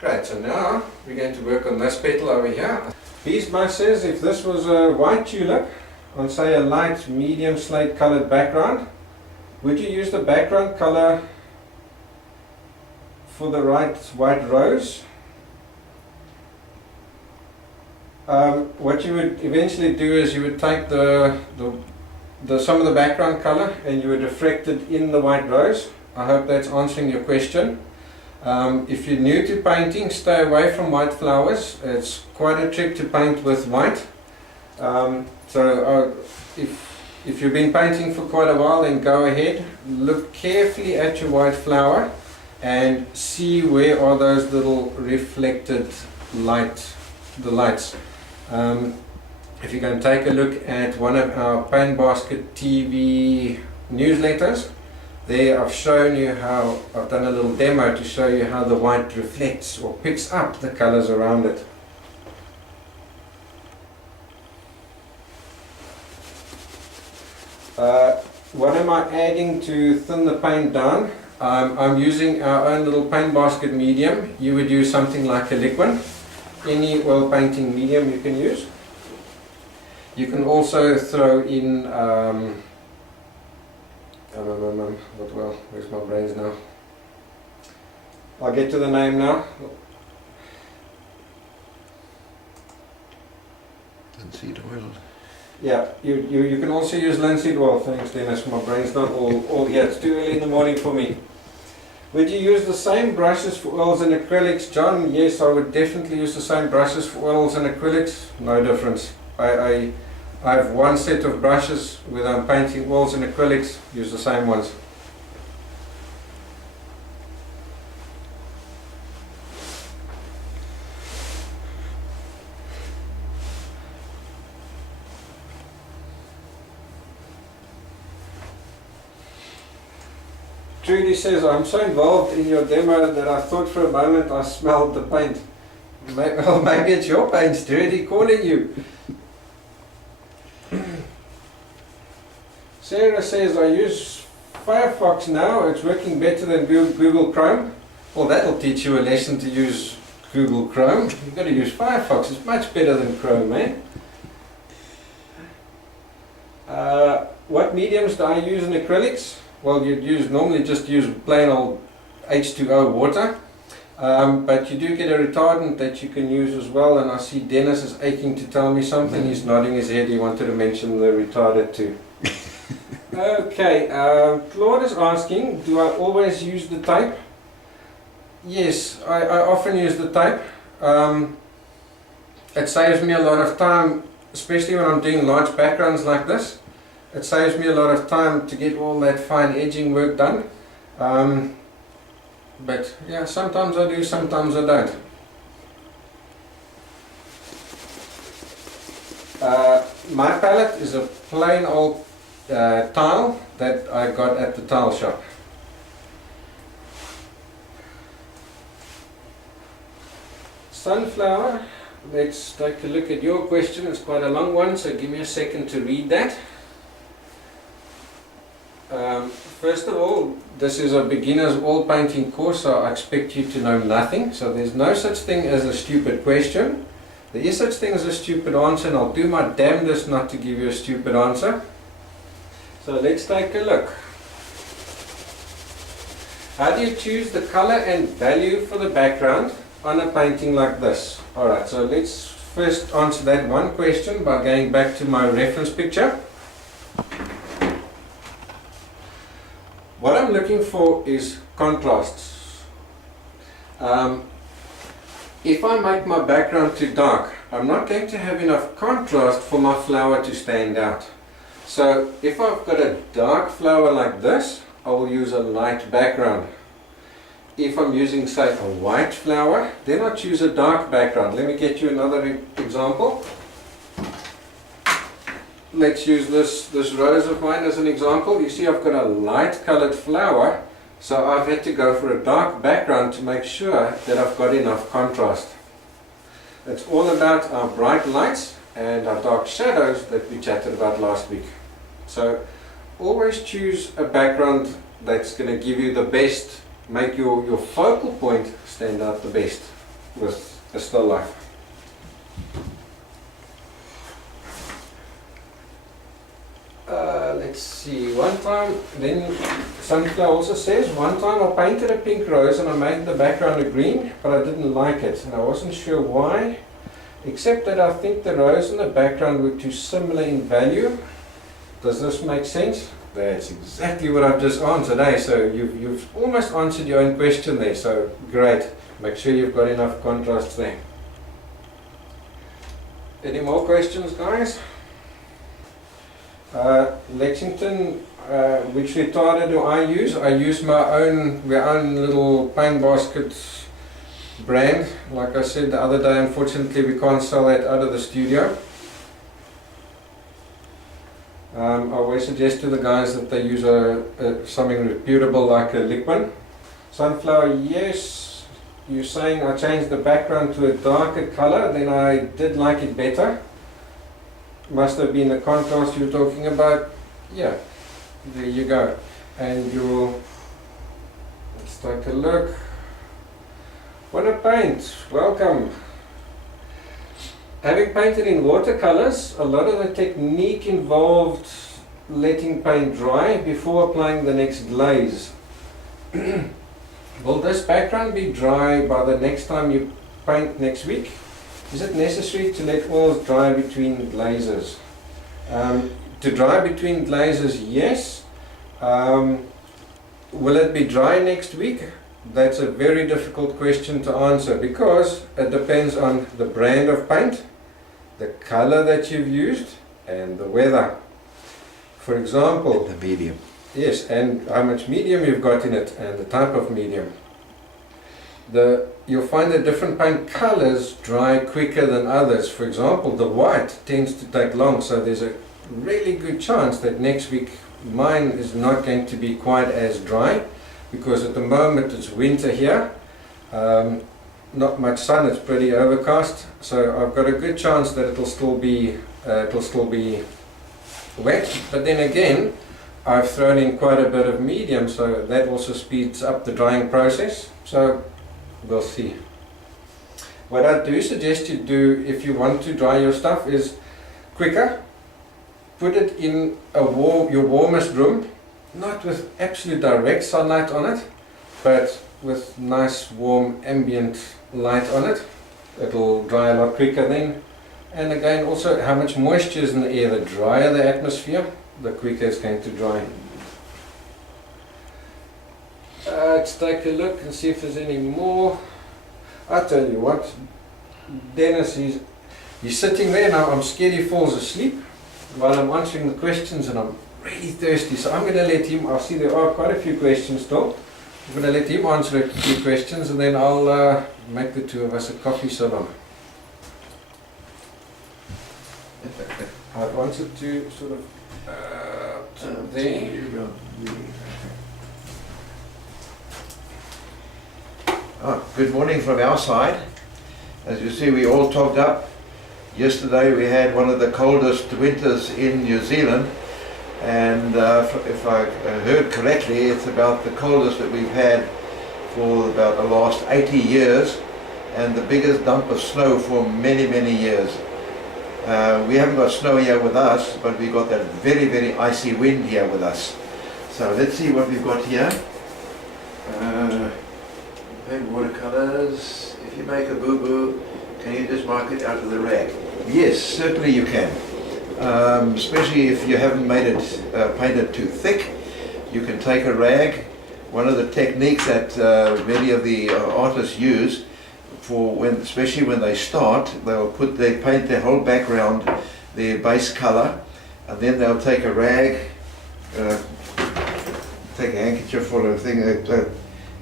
Great, so now we're going to work on this petal over here. Beesma says if this was a white tulip on say a light medium slate colored background, would you use the background color for the right white rose? What you would eventually do is you would take some of the background color and you would reflect it in the white rose. I hope that's answering your question. If you're new to painting, stay away from white flowers. It's quite a trick to paint with white. If you've been painting for quite a while, then go ahead, look carefully at your white flower and see where are those little reflected lights. If you can take a look at one of our Paint Basket TV newsletters, there I've shown you how, I've done a little demo to show you how the white reflects or picks up the colors around it. What am I adding to thin the paint down? I'm using our own little Paint Basket medium. You would use something like a liquid. Any oil painting medium you can use. You can also throw in where's my brains now? I'll get to the name now. Linseed oil. Yeah, you can also use linseed oil. Thanks, Dennis. My brain's not all here. It's too early in the morning for me. Would you use the same brushes for oils and acrylics, John? Yes, I would definitely use the same brushes for oils and acrylics. No difference. I have one set of brushes whether I'm painting oils and acrylics, use the same ones. Trudy says, I'm so involved in your demo that I thought for a moment I smelled the paint. Well, maybe it's your paint, Trudy, calling you. Sarah says, I use Firefox now, it's working better than Google Chrome. Well, that'll teach you a lesson to use Google Chrome. You've got to use Firefox, it's much better than Chrome, man. What mediums do I use in acrylics? Well, you'd normally just use plain old H2O water. But you do get a retardant that you can use as well, and I see Dennis is aching to tell me something. He's nodding his head, he wanted to mention the retardant too. Okay, Claude is asking, do I always use the tape? Yes, I often use the tape. It saves me a lot of time, especially when I'm doing large backgrounds like this. It saves me a lot of time to get all that fine edging work done. But yeah, sometimes I do, sometimes I don't. My palette is a plain old tile that I got at the tile shop. Sunflower, let's take a look at your question. It's quite a long one, so give me a second to read that. First of all, this is a beginner's oil painting course, so I expect you to know nothing. So there's no such thing as a stupid question. There is such thing as a stupid answer, and I'll do my damnedest not to give you a stupid answer. So let's take a look. How do you choose the color and value for the background on a painting like this? Alright, so let's first answer that one question by going back to my reference picture. What I'm looking for is contrasts. If I make my background too dark, I'm not going to have enough contrast for my flower to stand out. So if I've got a dark flower like this, I will use a light background. If I'm using, say, a white flower, then I choose a dark background. Let me get you another example. Let's use this rose of mine as an example. You see I've got a light colored flower, so I've had to go for a dark background to make sure that I've got enough contrast. It's all about our bright lights and our dark shadows that we chatted about last week. So always choose a background that's going to give you the best, make your focal point stand out the best with a still life. Let's see, one time, then Sunflower also says, one time I painted a pink rose and I made the background a green, but I didn't like it and I wasn't sure why, except that I think the rose and the background were too similar in value. Does this make sense? That's exactly what I've just answered, eh? So you've almost answered your own question there, so great. Make sure you've got enough contrast there. Any more questions, guys? Lexington, which retarder do I use? I use my own little paint basket brand. Like I said the other day, unfortunately we can't sell that out of the studio. I always suggest to the guys that they use something reputable like a Liquid. Sunflower, yes. You're saying I changed the background to a darker color, then I did like it better. Must have been the contrast you were talking about. Yeah, there you go. And let's take a look. Wanna paint? Welcome. Having painted in watercolors, a lot of the technique involved letting paint dry before applying the next glaze. Will this background be dry by the next time you paint next week? Is it necessary to let oils dry between glazes? To dry between glazes, yes. Will it be dry next week? That's a very difficult question to answer because it depends on the brand of paint, the color that you've used, and the weather. For example, the medium. Yes, and how much medium you've got in it and the type of medium. You'll find that different paint colors dry quicker than others. For example, the white tends to take long, so there's a really good chance that next week mine is not going to be quite as dry because at the moment it's winter here, not much sun, it's pretty overcast, so I've got a good chance that it'll still be wet. But then again, I've thrown in quite a bit of medium, so that also speeds up the drying process. So we'll see. What I do suggest you do if you want to dry your stuff is quicker. Put it in your warmest room, not with absolute direct sunlight on it, but with nice warm ambient light on it. It'll dry a lot quicker then. And again, also how much moisture is in the air. The drier the atmosphere, the quicker it's going to dry. Let's take a look and see if there's any more. I tell you what, Dennis, he's sitting there now. I'm scared he falls asleep while I'm answering the questions, and I'm really thirsty, so I'm going to let him. I see there are quite a few questions still. I'm going to let him answer a few questions, and then I'll make the two of us a coffee salon. I wanted to sort of there. Good morning from our side. As you see, we all togged up. Yesterday we had one of the coldest winters in New Zealand, and if I heard correctly, it's about the coldest that we've had for about the last 80 years, and the biggest dump of snow for many, many years. We haven't got snow here with us, but we've got that very, very icy wind here with us. So let's see what we've got here. Watercolors. If you make a boo-boo, can you just mark it out of the rag? Yes, certainly you can. Especially if you haven't made it painted too thick, you can take a rag. One of the techniques that many of the artists use for when, especially when they start, they paint their whole background, their base color, and then they'll take a rag, take a handkerchief or a thing,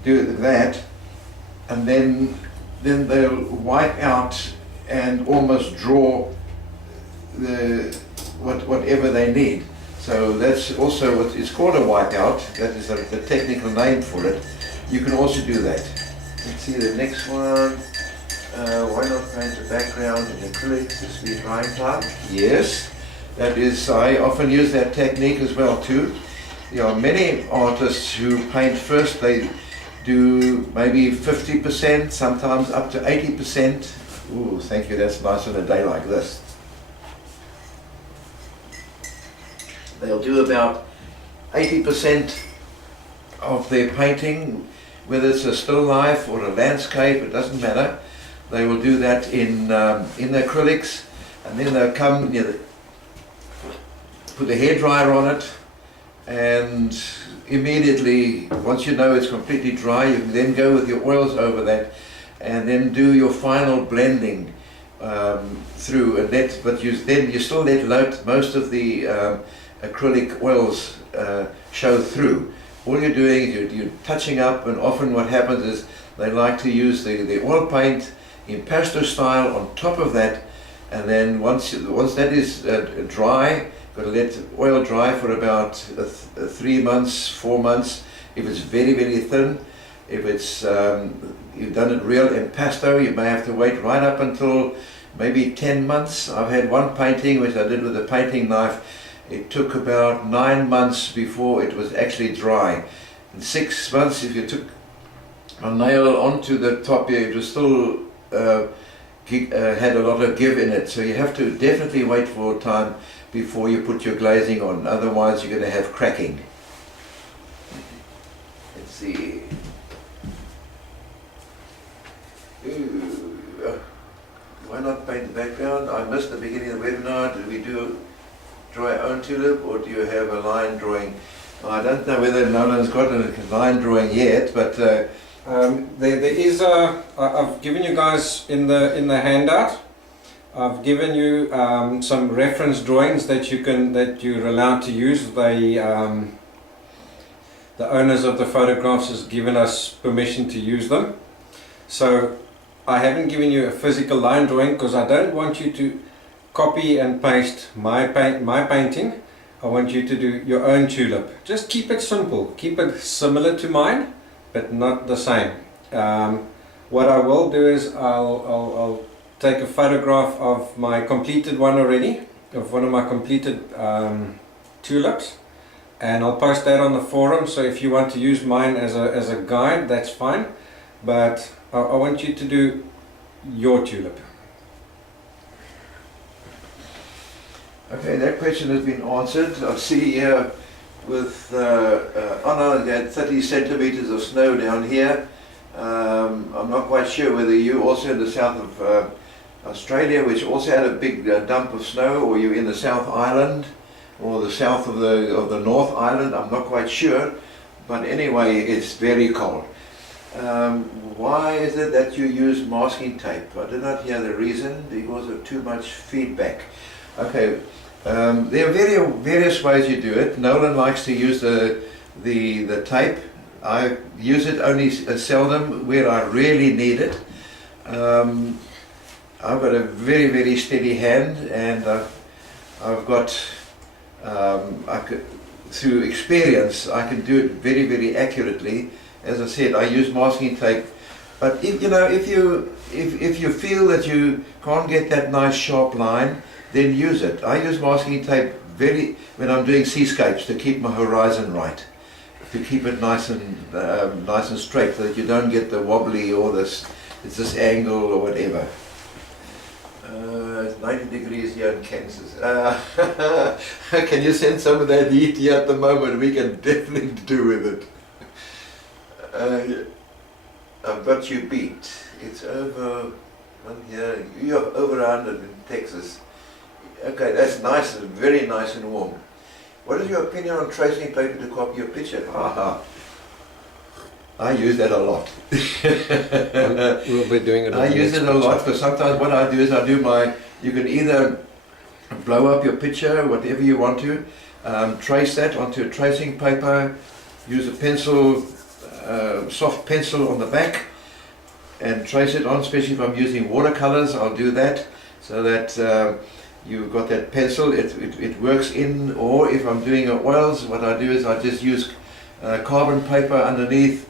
do that, and then they'll wipe out and almost draw whatever they need. So that's also what is called a wipeout. That is the technical name for it. You can also do that. Let's see the next one. Why not paint the background in acrylics, the sweet line type? Yes, that is. I often use that technique as well too. There are many artists who paint first. They do maybe 50%, sometimes up to 80%. Ooh, thank you, that's nice on a day like this. They'll do about 80% of their painting, whether it's a still life or a landscape, it doesn't matter. They will do that in acrylics, and then they'll come, put the hairdryer on it, and immediately, once you know it's completely dry, you can then go with your oils over that and then do your final blending through. And but you still let most of the acrylic oils show through. All you're doing is you're touching up, and often what happens is they like to use the oil paint in pastel style on top of that, and then once that is dry, got to let oil dry for about 3 months, 4 months. If it's very, very thin, if it's you've done it real impasto, you may have to wait right up until maybe 10 months. I've had one painting which I did with a painting knife. It took about 9 months before it was actually dry. In 6 months, if you took a nail onto the top here, it was still had a lot of give in it. So you have to definitely wait for a time before you put your glazing on, otherwise you're going to have cracking. Let's see. Ooh. Why not paint the background? I missed the beginning of the webinar. Did we draw our own tulip, or do you have a line drawing? I don't know whether Nolan's got a line drawing yet, but there is I've given you guys in the handout. I've given you some reference drawings that you're allowed to use. The owners of the photographs has given us permission to use them. So I haven't given you a physical line drawing because I don't want you to copy and paste my painting. I want you to do your own tulip. Just keep it simple, keep it similar to mine, but not the same. What I will do is I'll take a photograph of my completed one already, of one of my completed tulips, and I'll post that on the forum. So if you want to use mine as a guide, that's fine, but I want you to do your tulip. Okay, that question has been answered. I see here with Anna had 30 centimeters of snow down here. I'm not quite sure whether you also in the south of Australia, which also had a big dump of snow, or you're in the South Island. or the south of the North Island, I'm not quite sure, but anyway, it's very cold. Why is it that you use masking tape? I did not hear the reason. Because of too much feedback. Okay, there are various ways you do it. Nolan likes to use the tape. I use it only seldom where I really need it. I've got a very steady hand, and I've got through experience I can do it very accurately. As I said, I use masking tape, but if you feel that you can't get that nice sharp line, then use it. I use masking tape when I'm doing seascapes to keep my horizon right, to keep it nice and straight, so that you don't get the wobbly or this angle or whatever. It's 90 degrees here in Kansas. Can you send some of that heat here at the moment? We can definitely do with it. I've got you beat. It's over here. You're over 100 in Texas. Okay, that's nice and very nice and warm. What is your opinion on tracing paper to copy your picture? I use that a lot. We'll be doing it. I use it a lot, because sometimes what I do is you can either blow up your picture, whatever you want to, trace that onto a tracing paper, use a pencil, soft pencil on the back, and trace it on, especially if I'm using watercolors. I'll do that, so that you've got that pencil, it works in. Or if I'm doing oils, what I do is I just use carbon paper underneath,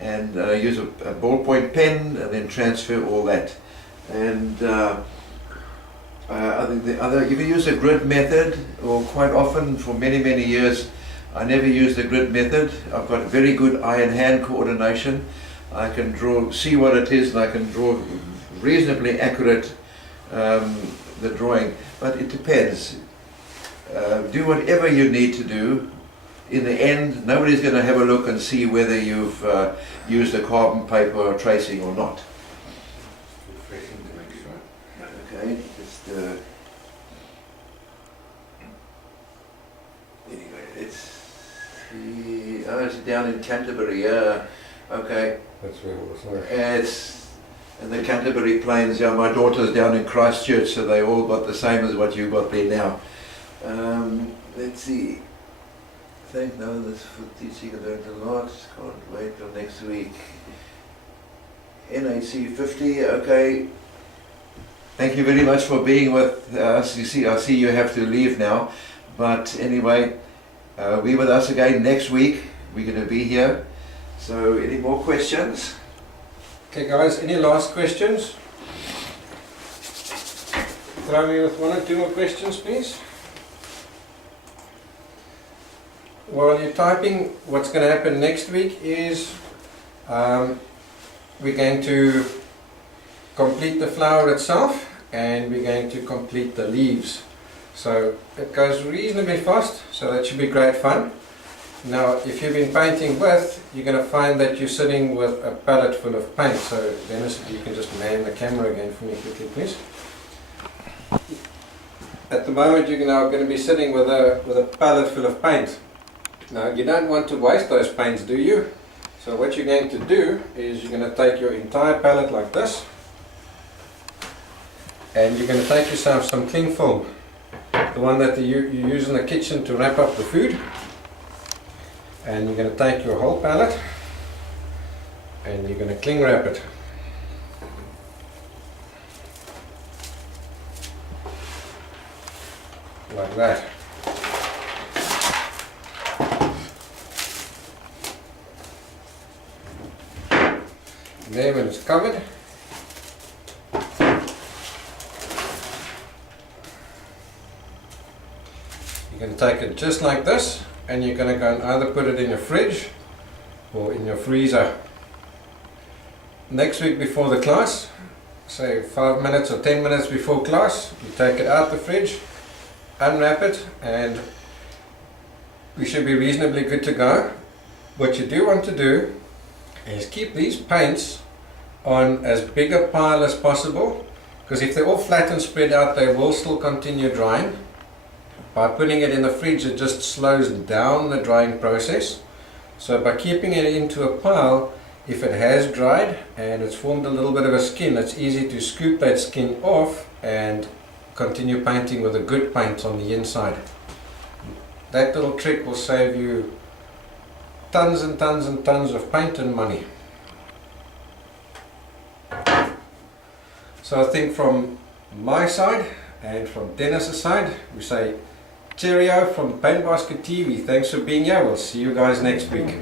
and use a ballpoint pen, and then transfer all that. And I think you can use a grid method, or quite often for many years I never used the grid method. I've got very good eye and hand coordination. I can see what it is, and I can draw reasonably accurate the drawing, but it depends. Do whatever you need to do. In the end, nobody's going to have a look and see whether you've used a carbon paper or tracing or not. Okay, just anyway, it's down in Canterbury. Yeah, okay. That's where it was. It's in the Canterbury Plains. Yeah, my daughter's down in Christchurch, so they all got the same as what you got there now. Let's see. Thank no, this for teaching. I learned a lot. Can't wait till next week. NAC 50. Okay. Thank you very much for being with us. You see, I see you have to leave now, but anyway, be with us again next week. We're going to be here. So, any more questions? Okay, guys. Any last questions? Throw me with one or two more questions, please. While you're typing, what's going to happen next week is we're going to complete the flower itself, and we're going to complete the leaves. So it goes reasonably fast, so that should be great fun. Now, if you've been painting with, you're going to find that you're sitting with a palette full of paint. So Dennis, if you can just man the camera again for me quickly, please. At the moment, you're now going to be sitting with a palette full of paint. Now, you don't want to waste those paints, do you? So what you're going to do is you're going to take your entire palette like this, and you're going to take yourself some cling film, the one that you use in the kitchen to wrap up the food, and you're going to take your whole palette and you're going to cling wrap it. Like that. There, when it's covered, you're going to take it just like this, and you're going to go and either put it in your fridge or in your freezer. Next week before the class, say 5 minutes or 10 minutes before class, you take it out the fridge, unwrap it, and we should be reasonably good to go. What you do want to do is keep these paints on as big a pile as possible, because if they're all flat and spread out, they will still continue drying. By putting it in the fridge, it just slows down the drying process. So by keeping it into a pile, if it has dried and it's formed a little bit of a skin, it's easy to scoop that skin off and continue painting with a good paint on the inside. That little trick will save you tons and tons and tons of paint and money. So I think from my side and from Dennis's side, we say cheerio from Paint Basket TV. Thanks for being here. We'll see you guys next week.